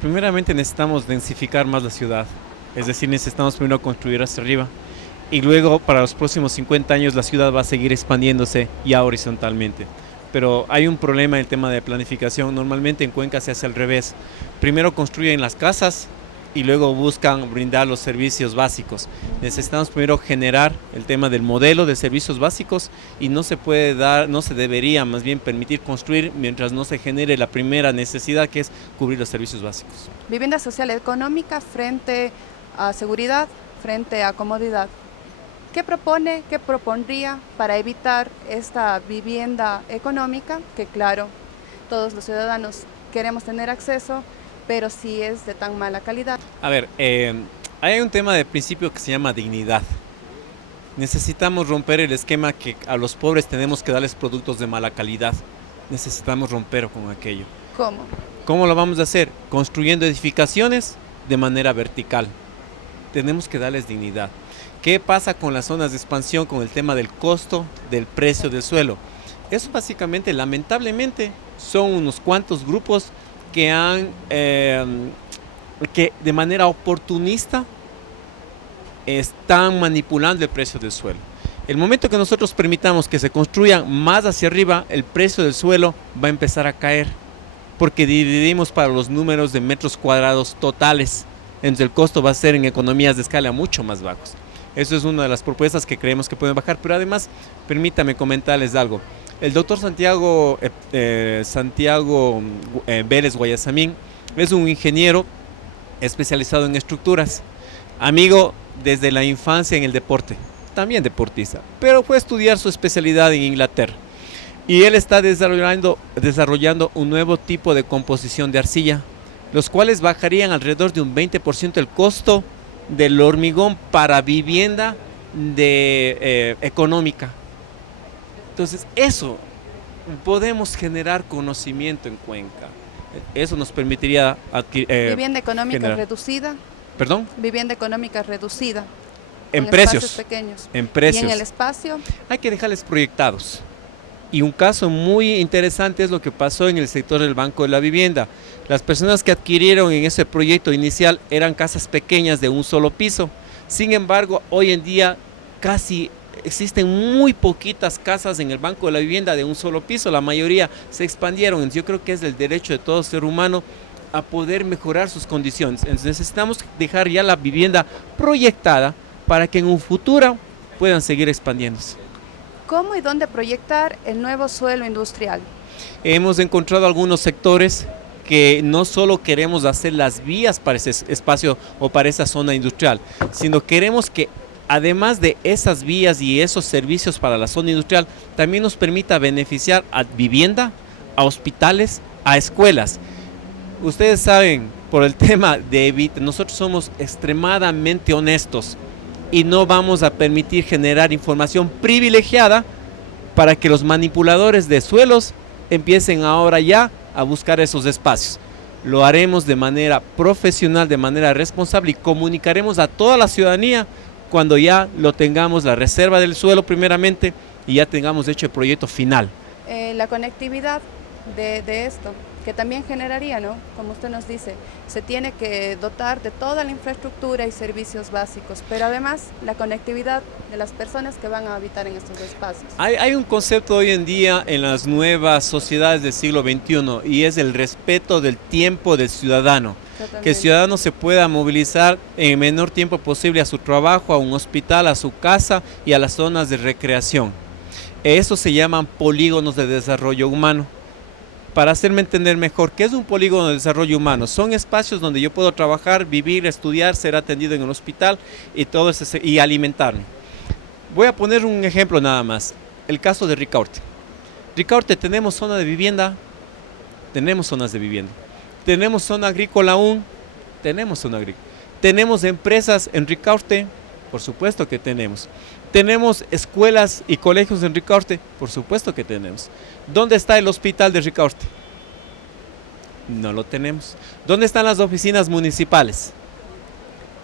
Primeramente necesitamos densificar más la ciudad. Es decir, necesitamos primero construir hacia arriba. Y luego para los próximos 50 años la ciudad va a seguir expandiéndose ya horizontalmente. Pero hay un problema en el tema de planificación. Normalmente en Cuenca se hace al revés. Primero construyen las casas y luego buscan brindar los servicios básicos. Necesitamos primero generar el tema del modelo de servicios básicos y no se puede dar, no se debería más bien permitir construir mientras no se genere la primera necesidad, que es cubrir los servicios básicos. Vivienda social económica frente a seguridad, frente a comodidad. ¿Qué propone, qué propondría para evitar esta vivienda económica? Que claro, todos los ciudadanos queremos tener acceso, pero si es de tan mala calidad. A ver, hay un tema de principio que se llama dignidad. Necesitamos romper el esquema que a los pobres tenemos que darles productos de mala calidad. Necesitamos romper con aquello. ¿Cómo? ¿Cómo lo vamos a hacer? Construyendo edificaciones de manera vertical. Tenemos que darles dignidad. ¿Qué pasa con las zonas de expansión, con el tema del costo, del precio del suelo? Eso básicamente, lamentablemente, son unos cuantos grupos que que de manera oportunista están manipulando el precio del suelo. El momento que nosotros permitamos que se construyan más hacia arriba, el precio del suelo va a empezar a caer, porque dividimos para los números de metros cuadrados totales, entonces el costo va a ser en economías de escala mucho más bajos. Eso es una de las propuestas que creemos que pueden bajar, pero además, permítame comentarles algo. El doctor Santiago Vélez Guayasamín es un ingeniero especializado en estructuras, amigo desde la infancia en el deporte, también deportista, pero fue a estudiar su especialidad en Inglaterra. Y él está desarrollando un nuevo tipo de composición de arcilla, los cuales bajarían alrededor de un 20% el costo del hormigón para vivienda económica. Entonces, eso podemos generar conocimiento en Cuenca. Eso nos permitiría Vivienda económica generar. reducida. ¿Perdón? Vivienda económica reducida. En con precios. espacios pequeños. En precios. Y en el espacio. Hay que dejarles proyectados. Y un caso muy interesante es lo que pasó en el sector del Banco de la Vivienda. Las personas que adquirieron en ese proyecto inicial eran casas pequeñas de un solo piso. Sin embargo, hoy en día casi existen muy poquitas casas en el Banco de la Vivienda de un solo piso. La mayoría se expandieron. Yo creo que es el derecho de todo ser humano a poder mejorar sus condiciones. Entonces necesitamos dejar ya la vivienda proyectada para que en un futuro puedan seguir expandiéndose. ¿Cómo y dónde proyectar el nuevo suelo industrial? Hemos encontrado algunos sectores que no solo queremos hacer las vías para ese espacio o para esa zona industrial, sino queremos que además de esas vías y esos servicios para la zona industrial, también nos permita beneficiar a vivienda, a hospitales, a escuelas. Ustedes saben por el tema de nosotros somos extremadamente honestos y no vamos a permitir generar información privilegiada para que los manipuladores de suelos empiecen ahora ya a buscar esos espacios. Lo haremos de manera profesional, de manera responsable y comunicaremos a toda la ciudadanía cuando ya lo tengamos, la reserva del suelo primeramente, y ya tengamos hecho el proyecto final. La conectividad de esto, que también generaría, ¿no? Como usted nos dice, se tiene que dotar de toda la infraestructura y servicios básicos, pero además la conectividad de las personas que van a habitar en estos espacios. Hay un concepto hoy en día en las nuevas sociedades del siglo XXI y es el respeto del tiempo del ciudadano. Totalmente. Que el ciudadano se pueda movilizar en el menor tiempo posible a su trabajo, a un hospital, a su casa y a las zonas de recreación. Eso se llaman polígonos de desarrollo humano. Para hacerme entender mejor, ¿qué es un polígono de desarrollo humano? Son espacios donde yo puedo trabajar, vivir, estudiar, ser atendido en un hospital y todo ese, y alimentarme. Voy a poner un ejemplo nada más. El caso de Ricaurte. Ricaurte, ¿tenemos zona de vivienda? Tenemos zonas de vivienda. ¿Tenemos zona agrícola aún? Tenemos zona agrícola. ¿Tenemos empresas en Ricaurte? Por supuesto que tenemos. ¿Tenemos escuelas y colegios en Ricaurte? Por supuesto que tenemos. ¿Dónde está el hospital de Ricaurte? No lo tenemos. ¿Dónde están las oficinas municipales?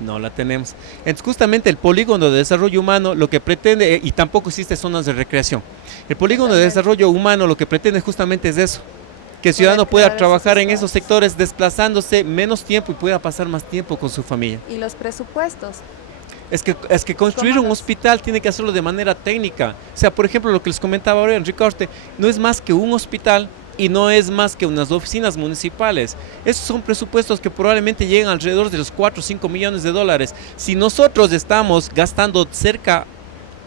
No la tenemos. Entonces, justamente el polígono de desarrollo humano lo que pretende, y tampoco existe zonas de recreación, el polígono de desarrollo humano lo que pretende justamente es eso, que el ciudadano pueda trabajar en esos sectores desplazándose menos tiempo y pueda pasar más tiempo con su familia. Y los presupuestos. Es que construir un hospital tiene que hacerlo de manera técnica. O sea, por ejemplo, lo que les comentaba ahora en Ricaurte, no es más que un hospital y no es más que unas oficinas municipales. Esos son presupuestos que probablemente llegan alrededor de los 4 o 5 millones de dólares. Si nosotros estamos gastando cerca,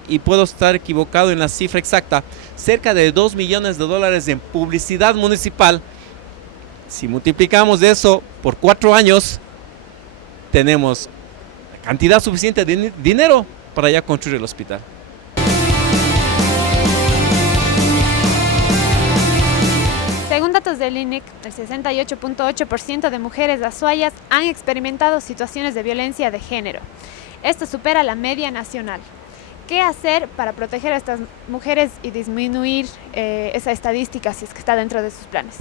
y puedo estar equivocado en la cifra exacta, cerca de 2 millones de dólares en publicidad municipal, si multiplicamos eso por 4 años, tenemos cantidad suficiente de dinero para ya construir el hospital. Según datos del INEC, el 68.8% de mujeres azuayas han experimentado situaciones de violencia de género. Esto supera la media nacional. ¿Qué hacer para proteger a estas mujeres y disminuir esa estadística si es que está dentro de sus planes?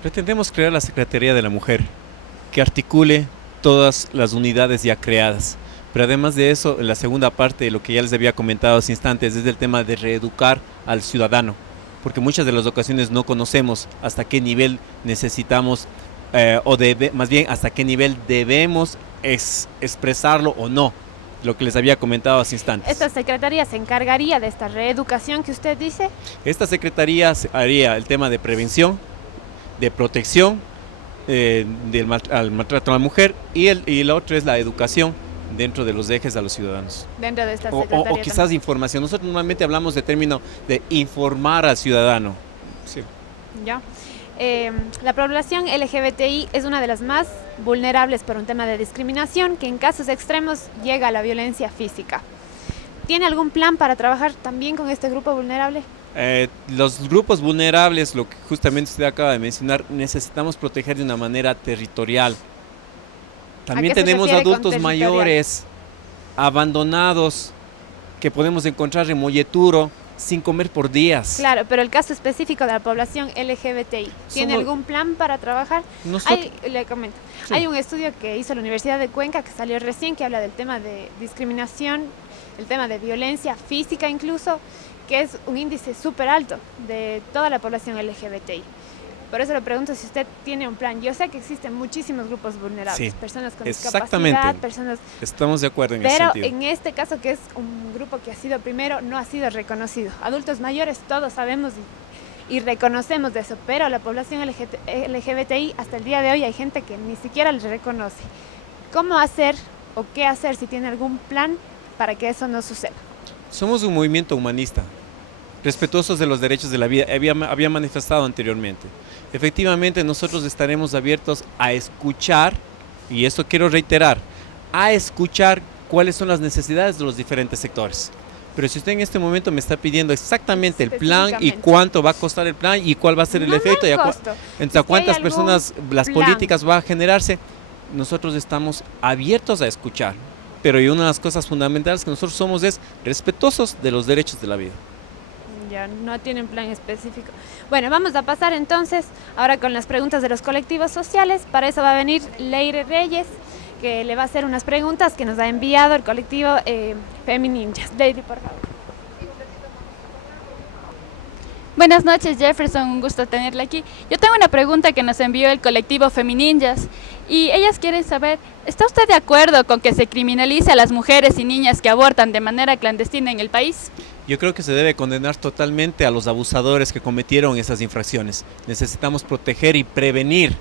Pretendemos crear la Secretaría de la Mujer, que articule todas las unidades ya creadas. Pero además de eso, la segunda parte de lo que ya les había comentado hace instantes es el tema de reeducar al ciudadano, porque muchas de las ocasiones no conocemos hasta qué nivel necesitamos más bien hasta qué nivel debemos expresarlo o no, lo que les había comentado hace instantes. ¿Esta secretaría se encargaría de esta reeducación que usted dice? Esta secretaría haría el tema de prevención, de protección, al maltrato a la mujer y el otro es la educación dentro de los ejes a los ciudadanos. Dentro de esta secretaría. O quizás información. Nosotros normalmente hablamos de término de informar al ciudadano. Sí. Ya. La población LGBTI es una de las más vulnerables por un tema de discriminación que en casos extremos llega a la violencia física. ¿Tiene algún plan para trabajar también con este grupo vulnerable? Los grupos vulnerables, lo que justamente usted acaba de mencionar, necesitamos proteger de una manera territorial. También tenemos adultos mayores, abandonados, que podemos encontrar en Molleturo, sin comer por días. Claro, pero el caso específico de la población LGBTI, ¿tiene algún plan para trabajar? Le comento, sí. Hay un estudio que hizo la Universidad de Cuenca, que salió recién, que habla del tema de discriminación, el tema de violencia física incluso, que es un índice súper alto de toda la población LGBTI. Por eso le pregunto si usted tiene un plan. Yo sé que existen muchísimos grupos vulnerables, sí, personas con discapacidad, personas... Estamos de acuerdo en ese sentido. Pero en este caso, que es un grupo que ha sido primero, no ha sido reconocido. Adultos mayores todos sabemos y reconocemos de eso, pero la población LGBTI hasta el día de hoy hay gente que ni siquiera les reconoce. ¿Cómo hacer o qué hacer si tiene algún plan para que eso no suceda? Somos un movimiento humanista, respetuosos de los derechos de la vida, había manifestado anteriormente. Efectivamente, nosotros estaremos abiertos a escuchar, y esto quiero reiterar, a escuchar cuáles son las necesidades de los diferentes sectores. Pero si usted en este momento me está pidiendo exactamente el plan y Específicamente. cuánto va a costar el plan y cuál va a ser el No, efecto no y el a costo. entre Es que hay cuántas algún personas las plan. políticas va a generarse, nosotros estamos abiertos a escuchar. Pero y una de las cosas fundamentales que nosotros somos es respetuosos de los derechos de la vida. Ya no tienen plan específico. Bueno, vamos a pasar entonces ahora con las preguntas de los colectivos sociales. Para eso va a venir Leire Reyes, que le va a hacer unas preguntas que nos ha enviado el colectivo Femininjas. Leire, por favor. Buenas noches, Jefferson, un gusto tenerla aquí. Yo tengo una pregunta que nos envió el colectivo Femininjas y ellas quieren saber, ¿está usted de acuerdo con que se criminalice a las mujeres y niñas que abortan de manera clandestina en el país? Yo creo que se debe condenar totalmente a los abusadores que cometieron esas infracciones. Necesitamos proteger y prevenir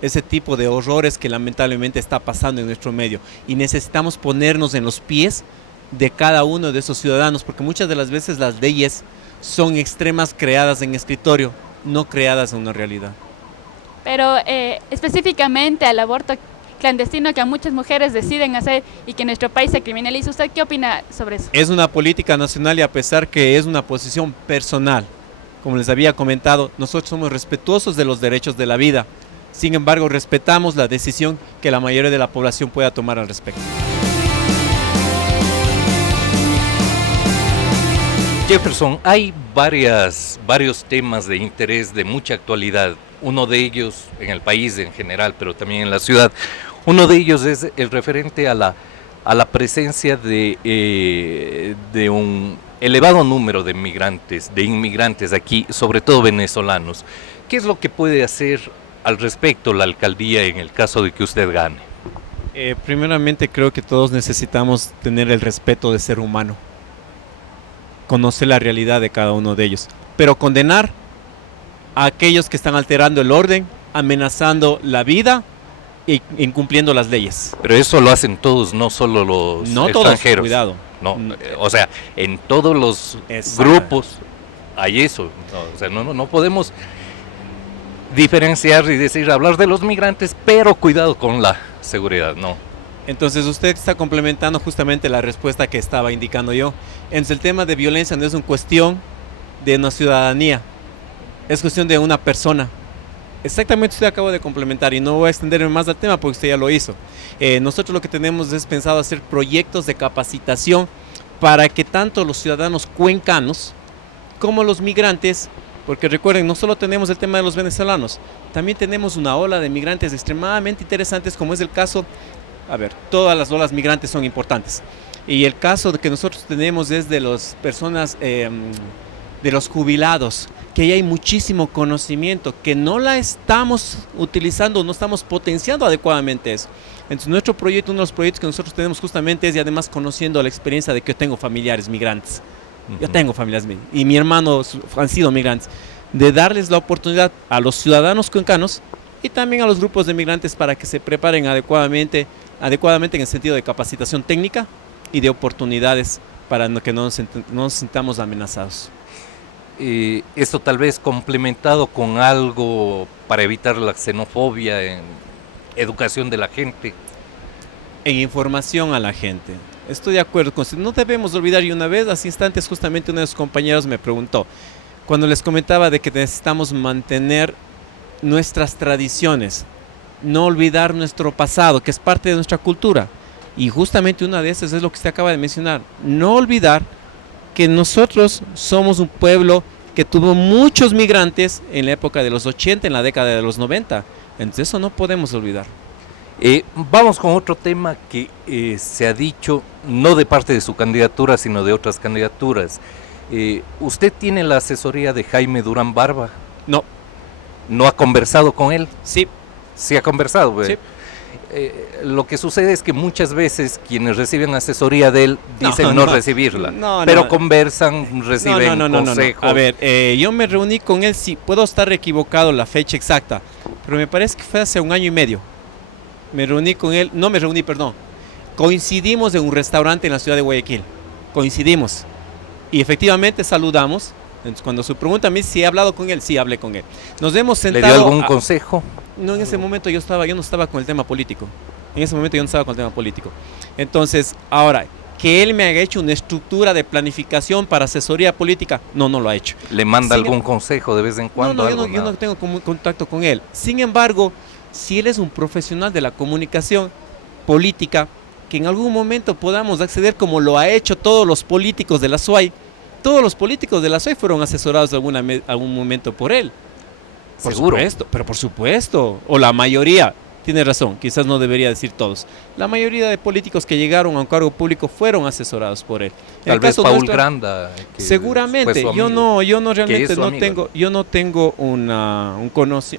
ese tipo de horrores que lamentablemente está pasando en nuestro medio. Y necesitamos ponernos en los pies de cada uno de esos ciudadanos, porque muchas de las veces las leyes son extremas creadas en escritorio, no creadas en una realidad. Pero específicamente al aborto clandestino que muchas mujeres deciden hacer y que en nuestro país se criminaliza, ¿usted qué opina sobre eso? Es una política nacional y a pesar que es una posición personal, como les había comentado, nosotros somos respetuosos de los derechos de la vida. Sin embargo, respetamos la decisión que la mayoría de la población pueda tomar al respecto. Jefferson, hay varios temas de interés de mucha actualidad. Uno de ellos en el país en general, pero también en la ciudad. Uno de ellos es el referente a la presencia de un elevado número de inmigrantes aquí, sobre todo venezolanos. ¿Qué es lo que puede hacer al respecto la alcaldía en el caso de que usted gane? Primeramente creo que todos necesitamos tener el respeto de ser humano, conocer la realidad de cada uno de ellos, pero condenar a aquellos que están alterando el orden, amenazando la vida e incumpliendo las leyes. Pero eso lo hacen todos, no solo los No extranjeros. todos, cuidado. No, o sea, en todos los Exacto. grupos hay eso. No, o sea, no podemos diferenciar y hablar de los migrantes, pero cuidado con la seguridad, no. Entonces usted está complementando justamente la respuesta que estaba indicando yo. Entonces el tema de violencia no es una cuestión de una ciudadanía, es cuestión de una persona. Exactamente, usted acaba de complementar y no voy a extenderme más al tema porque usted ya lo hizo. Nosotros lo que tenemos es pensado hacer proyectos de capacitación para que tanto los ciudadanos cuencanos como los migrantes, porque recuerden, no solo tenemos el tema de los venezolanos, también tenemos una ola de migrantes extremadamente interesantes, como es el caso, todas las olas migrantes son importantes. Y el caso que nosotros tenemos es de las personas, de los jubilados, que ahí hay muchísimo conocimiento, que no la estamos utilizando, no estamos potenciando adecuadamente eso. Entonces nuestro proyecto, uno de los proyectos que nosotros tenemos justamente es, y además conociendo la experiencia de que yo tengo familiares migrantes, yo tengo familiares y mi hermano han sido migrantes, de darles la oportunidad a los ciudadanos cuencanos y también a los grupos de migrantes para que se preparen adecuadamente en el sentido de capacitación técnica y de oportunidades para que no nos sintamos amenazados. Esto tal vez complementado con algo para evitar la xenofobia en educación de la gente. En información a la gente. Estoy de acuerdo con usted. No debemos olvidar, y una vez, hace instantes, justamente uno de sus compañeros me preguntó, cuando les comentaba de que necesitamos mantener nuestras tradiciones, no olvidar nuestro pasado, que es parte de nuestra cultura. Y justamente una de esas es lo que usted acaba de mencionar. No olvidar que nosotros somos un pueblo que tuvo muchos migrantes en la época de los 80, en la década de los 90. Entonces eso no podemos olvidar. Vamos con otro tema que se ha dicho, no de parte de su candidatura, sino de otras candidaturas. ¿Usted tiene la asesoría de Jaime Durán Barba? No. ¿No ha conversado con él? Sí. Sí ha conversado. Sí. Lo que sucede es que muchas veces quienes reciben asesoría de él dicen no recibirla, pero conversan, reciben consejos. A ver, yo me reuní con él, sí, puedo estar equivocado la fecha exacta, pero me parece que fue hace 1 año y medio. Me reuní con él, coincidimos en un restaurante en la ciudad de Guayaquil, coincidimos y efectivamente saludamos. Entonces, cuando se pregunta a mí si he hablado con él, sí hablé con él. Nos hemos sentado. ¿Le dio algún consejo? No, en ese momento yo no estaba con el tema político. Entonces, ahora, que él me haya hecho una estructura de planificación para asesoría política, no lo ha hecho. ¿Le manda Sin- algún consejo de vez en cuando? No, yo no tengo contacto con él. Sin embargo, si él es un profesional de la comunicación política, que en algún momento podamos acceder como lo ha hecho todos los políticos de la SUAY. Todos los políticos de la SUAY fueron asesorados algún momento por él. Por Seguro. supuesto, pero por supuesto. O la mayoría, tiene razón, quizás no debería decir todos. La mayoría de políticos que llegaron a un cargo público fueron asesorados por él. En Tal el vez caso Paul nuestro, Granda. Que seguramente, fue su yo amigo. no realmente su no amigo. tengo, yo no tengo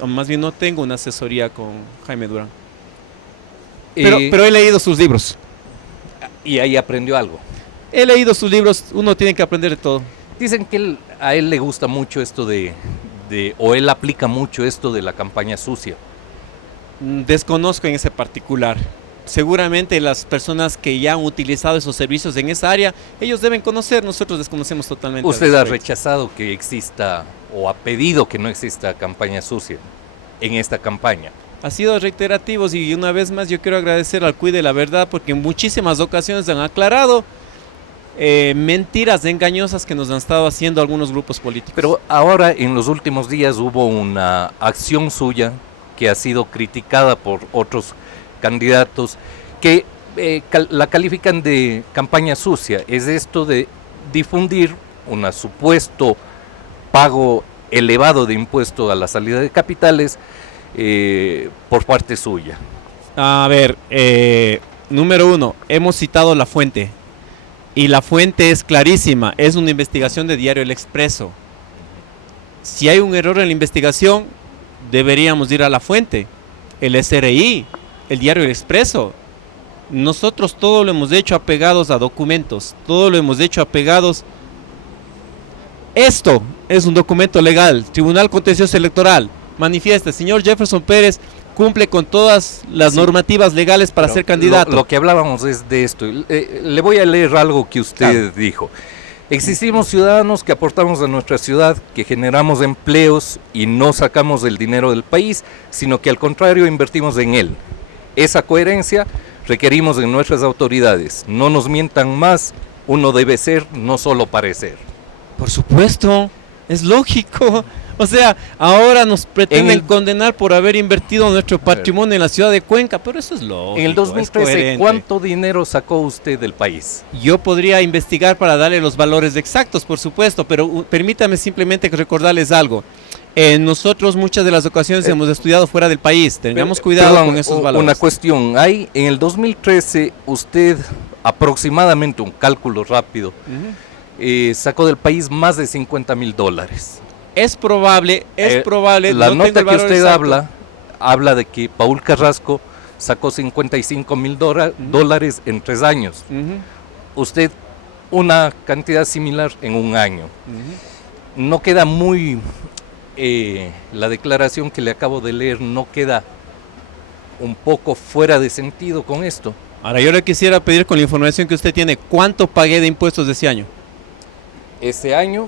más bien no tengo una asesoría con Jaime Durán. Pero he leído sus libros. Y ahí aprendió algo. He leído sus libros, uno tiene que aprender de todo. Dicen que a él le gusta mucho esto o él aplica mucho esto de la campaña sucia. Desconozco en ese particular. Seguramente las personas que ya han utilizado esos servicios en esa área, ellos deben conocer, nosotros desconocemos totalmente. al ¿Usted ha respecto. rechazado que exista o ha pedido que no exista campaña sucia en esta campaña? Ha sido reiterativos y una vez más yo quiero agradecer al CUI de la verdad porque en muchísimas ocasiones han aclarado mentiras engañosas que nos han estado haciendo algunos grupos políticos. Pero ahora en los últimos días hubo una acción suya que ha sido criticada por otros candidatos que la califican de campaña sucia. Es esto de difundir un supuesto pago elevado de impuesto a la salida de capitales por parte suya. A ver, número uno, hemos citado la fuente y la fuente es clarísima, es una investigación de Diario El Expreso. Si hay un error en la investigación, deberíamos ir a la fuente, el SRI, el Diario El Expreso. Nosotros todo lo hemos hecho apegados a documentos, todo lo hemos hecho apegados. Esto es un documento legal, Tribunal Contencioso Electoral, manifiesta, señor Jefferson Pérez cumple con todas las normativas legales para Pero ser candidato. Lo que hablábamos es de esto. Le voy a leer algo que usted dijo. Existimos ciudadanos que aportamos a nuestra ciudad, que generamos empleos y no sacamos el dinero del país, sino que al contrario invertimos en él. Esa coherencia requerimos de nuestras autoridades. No nos mientan más, uno debe ser, no solo parecer. Por supuesto, es lógico. O sea, ahora nos pretenden condenar por haber invertido nuestro patrimonio en la ciudad de Cuenca, pero eso es lógico. En el es 2013, coherente. ¿cuánto dinero sacó usted del país? Yo podría investigar para darle los valores exactos, por supuesto, pero permítame simplemente recordarles algo. Nosotros muchas de las ocasiones hemos estudiado fuera del país, tengamos cuidado Perdón, con esos valores. Una cuestión, hay en el 2013 usted aproximadamente, un cálculo rápido, sacó del país más de $50,000. Es probable, La no tengo nota el que valor usted exacto. habla de que Paul Carrasco sacó $55,000 en 3 años. Usted una cantidad similar en un año. No queda muy... la declaración que le acabo de leer no queda un poco fuera de sentido con esto. Ahora yo le quisiera pedir con la información que usted tiene, ¿cuánto pagué de impuestos de ese año? Ese año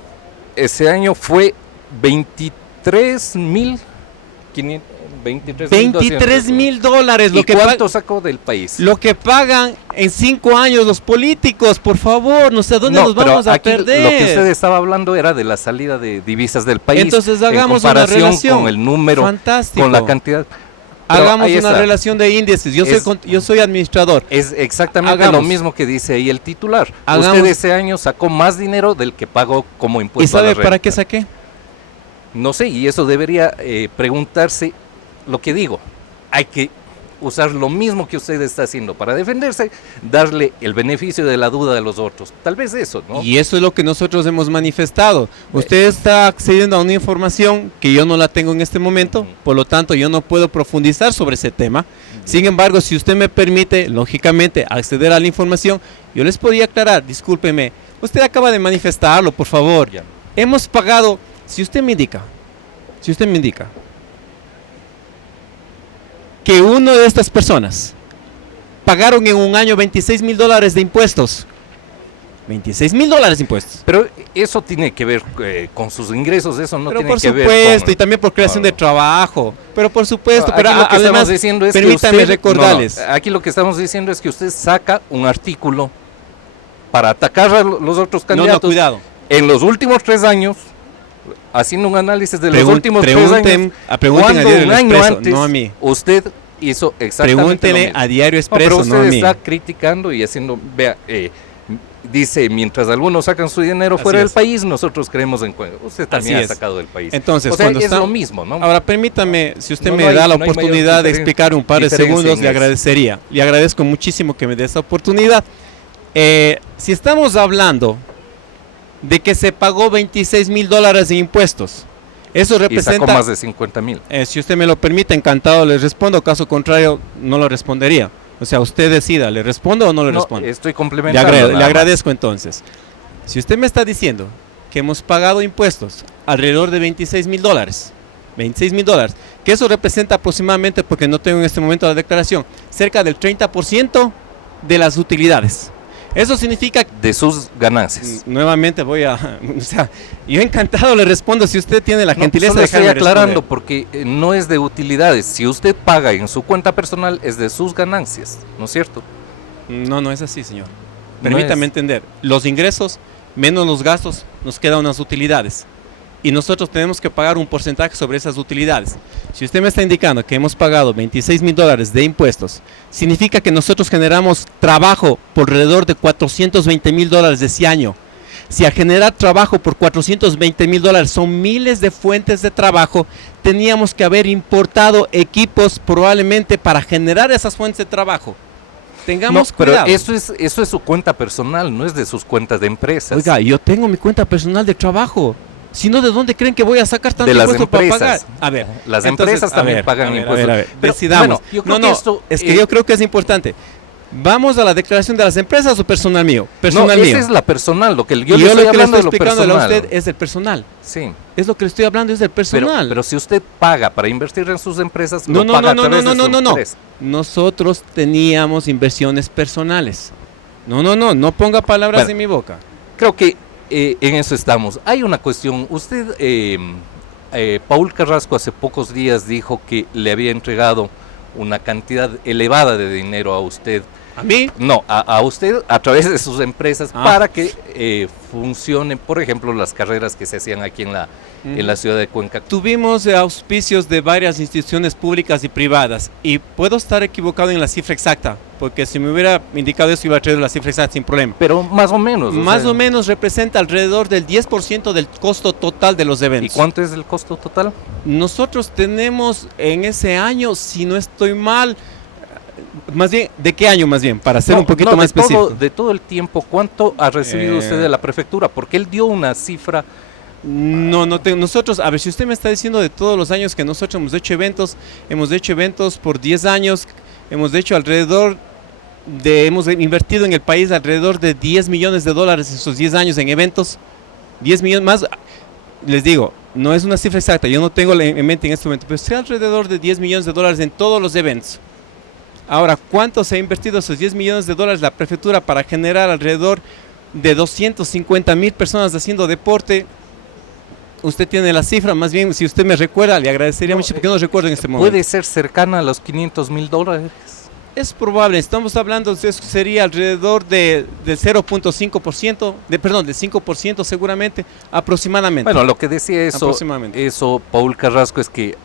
fue $23,000. $23,000. ¿Y cuánto sacó del país? Lo que pagan en 5 años los políticos, por favor, no sé a dónde nos pero vamos a aquí perder. Lo que usted estaba hablando era de la salida de divisas del país. Entonces hagamos en una comparación relación. con el número, Fantástico. con la cantidad. Pero Hagamos ahí una está. relación de índices. Yo soy administrador. Es exactamente Hagamos. lo mismo que dice ahí el titular. Hagamos. Usted ese año sacó más dinero del que pagó como ¿Y impuesto a la sabe renta. para qué saqué? No sé, y eso debería preguntarse lo que digo. Hay que usar lo mismo que usted está haciendo para defenderse, darle el beneficio de la duda a los otros. Tal vez eso, ¿no? Y eso es lo que nosotros hemos manifestado. Usted está accediendo a una información que yo no la tengo en este momento, por lo tanto yo no puedo profundizar sobre ese tema. Sin embargo, si usted me permite, lógicamente, acceder a la información, yo les podría aclarar, discúlpeme, usted acaba de manifestarlo, por favor. Ya. Hemos pagado, si usted me indica, que una de estas personas pagaron en un año $26,000 de impuestos. $26,000 de impuestos. Pero eso tiene que ver con sus ingresos, eso no Pero tiene por que ver supuesto, con... y también por creación de Claro. trabajo. Pero por supuesto, No, pero aquí lo que además, estamos diciendo es permítame que usted, recordarles. aquí lo que estamos diciendo es que usted saca un artículo para atacar a los otros No, no, candidatos. cuidado. En los últimos 3 años, haciendo un análisis de los últimos 3 pregunten años, a cuando Diario un El año Expreso, antes no a mí. usted hizo exactamente Pregúntele lo mismo. a Diario No, pero Expreso, usted no a mí. está criticando y haciendo, vea, dice, mientras algunos sacan su dinero fuera Así del es. país, nosotros creemos en Cuenca. Usted también Así ha es. sacado del país. Entonces, o sea, cuando es está- lo mismo, ¿no? Ahora, permítame, si usted No, me no hay- da la no hay mayor oportunidad de diferen- explicar un par de diferencia segundos, en le eso. agradecería. Le agradezco muchísimo que me dé esta oportunidad. Si estamos hablando de que se pagó $26,000 en impuestos, eso y sacó representa, más de 50,000. si usted me lo permite, encantado le respondo, caso contrario, no lo respondería. O sea, usted decida, ¿le respondo o no le No, respondo? estoy Le, complementando. le nada más. agradezco entonces. Si usted me está diciendo que hemos pagado impuestos alrededor de $26,000, $26,000, que eso representa aproximadamente, porque no tengo en este momento la declaración, cerca del 30% de las utilidades. Eso significa, De sus ganancias. nuevamente voy a, o sea, yo encantado le respondo si usted tiene la No, gentileza solo de estoy dejarme aclarando responder. porque no es de utilidades. Si usted paga en su cuenta personal, es de sus ganancias, ¿no es cierto? No, no es así, señor. No Permítame es. entender. Los ingresos menos los gastos nos quedan unas utilidades. Y nosotros tenemos que pagar un porcentaje sobre esas utilidades. Si usted me está indicando que hemos pagado $26,000 de impuestos, significa que nosotros generamos trabajo por alrededor de $420,000 de ese año. Si a generar trabajo por $420,000 son miles de fuentes de trabajo, teníamos que haber importado equipos probablemente para generar esas fuentes de trabajo. Tengamos No, pero cuidado. eso es su cuenta personal, no es de sus cuentas de empresas. Oiga, yo tengo mi cuenta personal de trabajo. Si no, ¿de dónde creen que voy a sacar tanto De las impuesto para pagar? empresas. A ver, Las entonces, empresas a también ver, pagan a ver, impuestos. A ver, Pero, decidamos. bueno, yo creo no, que esto, es que yo creo que es importante. ¿Vamos a la declaración de las empresas o personal mío? Personal no, mío. esa es la personal, lo que yo Y le estoy lo que le hablando estoy de lo explicando a personal. usted es del personal. Sí, Es lo que le estoy hablando, es del personal. pero si usted paga para invertir en sus empresas, no, lo no, paga no, a no, través no, de no, su no, no. empresa. Nosotros teníamos inversiones personales. No ponga palabras Bueno. en mi boca. Creo que en eso estamos. Hay una cuestión. Usted, Paul Carrasco, hace pocos días dijo que le había entregado una cantidad elevada de dinero a usted. ¿A mí? No, a usted a través de sus empresas Ah. para que funcionen, por ejemplo, las carreras que se hacían aquí en la ciudad de Cuenca. Tuvimos auspicios de varias instituciones públicas y privadas y puedo estar equivocado en la cifra exacta, porque si me hubiera indicado eso iba a traer la cifra exacta sin problema. Pero más o menos. Más o menos representa alrededor del 10% del costo total de los ¿Y eventos. cuánto es el costo total? Nosotros tenemos en ese año, si no estoy mal, más bien, ¿de qué año más bien? Para ser No, un poquito no, más de todo- específico. de todo el tiempo, ¿cuánto ha recibido Eh. usted de la prefectura? Porque él dio una cifra. No tengo. Nosotros, a ver, si usted me está diciendo de todos los años que nosotros hemos hecho eventos por 10 años, hemos invertido en el país alrededor de $10 millones esos 10 años en eventos, 10 millones más, les digo, no es una cifra exacta, yo no tengo en mente en este momento, pero sí alrededor de $10 millones en todos los eventos. Ahora, ¿cuánto se ha invertido esos $10 millones la prefectura para generar alrededor de 250,000 personas haciendo deporte? Usted tiene la cifra, más bien, si usted me recuerda, le agradecería No, mucho porque no recuerdo en este momento. Puede ser cercana a los $500,000. Es probable, estamos hablando, eso sería alrededor del 0.5%, del 5% seguramente, aproximadamente. Bueno, lo que decía Aproximadamente. eso Paul Carrasco es que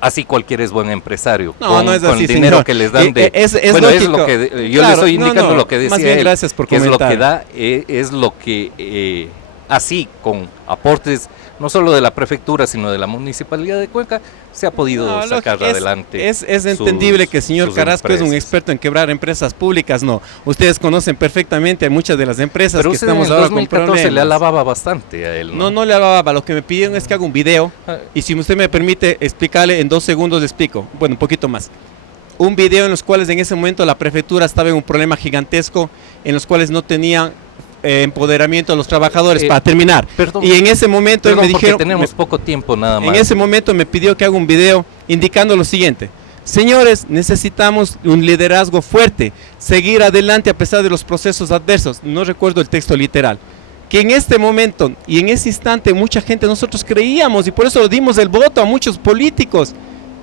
así cualquiera es buen empresario. No, no es con así, el dinero señor. que les dan de... Es bueno, lógico. es lo que yo Claro, le estoy no, indicando no, lo que decía más bien él, gracias por que es lo comentar. que da, es lo que así con aportes no solo de la prefectura sino de la municipalidad de Cuenca se ha podido No, sacar adelante. Es entendible que el señor sus Carrasco es un empresas. experto en quebrar empresas públicas, no. Ustedes conocen perfectamente a muchas de las empresas Pero que usted en estamos el ahora con 2014 le problemas. alababa bastante a él, ¿no? No le hablaba, lo que me pidieron es que haga un video Ah, y si usted me permite explicarle en 2 segundos le explico, bueno, un poquito más. Un video en los cuales en ese momento la prefectura estaba en un problema gigantesco, en los cuales no tenía empoderamiento de los trabajadores, para terminar. perdón, Y en ese momento él perdón, me porque dijeron, tenemos poco tiempo nada más. en ese momento me pidió que haga un video indicando lo siguiente: señores, necesitamos un liderazgo fuerte, seguir adelante a pesar de los procesos adversos. No recuerdo el texto literal. Que en este momento y en ese instante mucha gente, nosotros creíamos y por eso le dimos el voto a muchos políticos.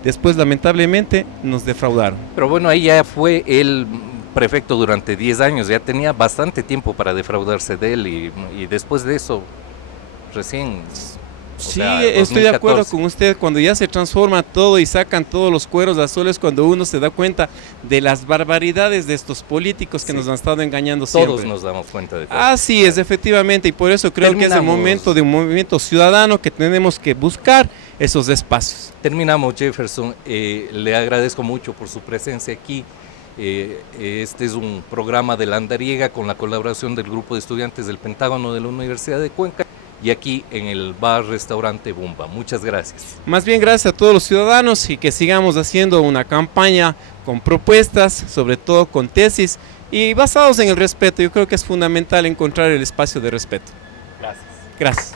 Después lamentablemente nos defraudaron. Pero bueno, ahí ya fue él prefecto durante 10 años, ya tenía bastante tiempo para defraudarse de él y después de eso, recién... Sí, estoy de acuerdo con usted. Cuando ya se transforma todo y sacan todos los cueros azules, cuando uno se da cuenta de las barbaridades de estos políticos que nos han estado engañando siempre. Todos nos damos cuenta de todo. Así es, efectivamente, y por eso creo que es el momento de un movimiento ciudadano que tenemos que buscar esos espacios. Terminamos, Jefferson. Le agradezco mucho por su presencia aquí. Este es un programa de La Andariega con la colaboración del grupo de estudiantes del Pentágono de la Universidad de Cuenca y aquí en el bar-restaurante Bumba. Muchas gracias. Más bien gracias a todos los ciudadanos y que sigamos haciendo una campaña con propuestas, sobre todo con tesis y basados en el respeto. Yo creo que es fundamental encontrar el espacio de respeto. Gracias. Gracias.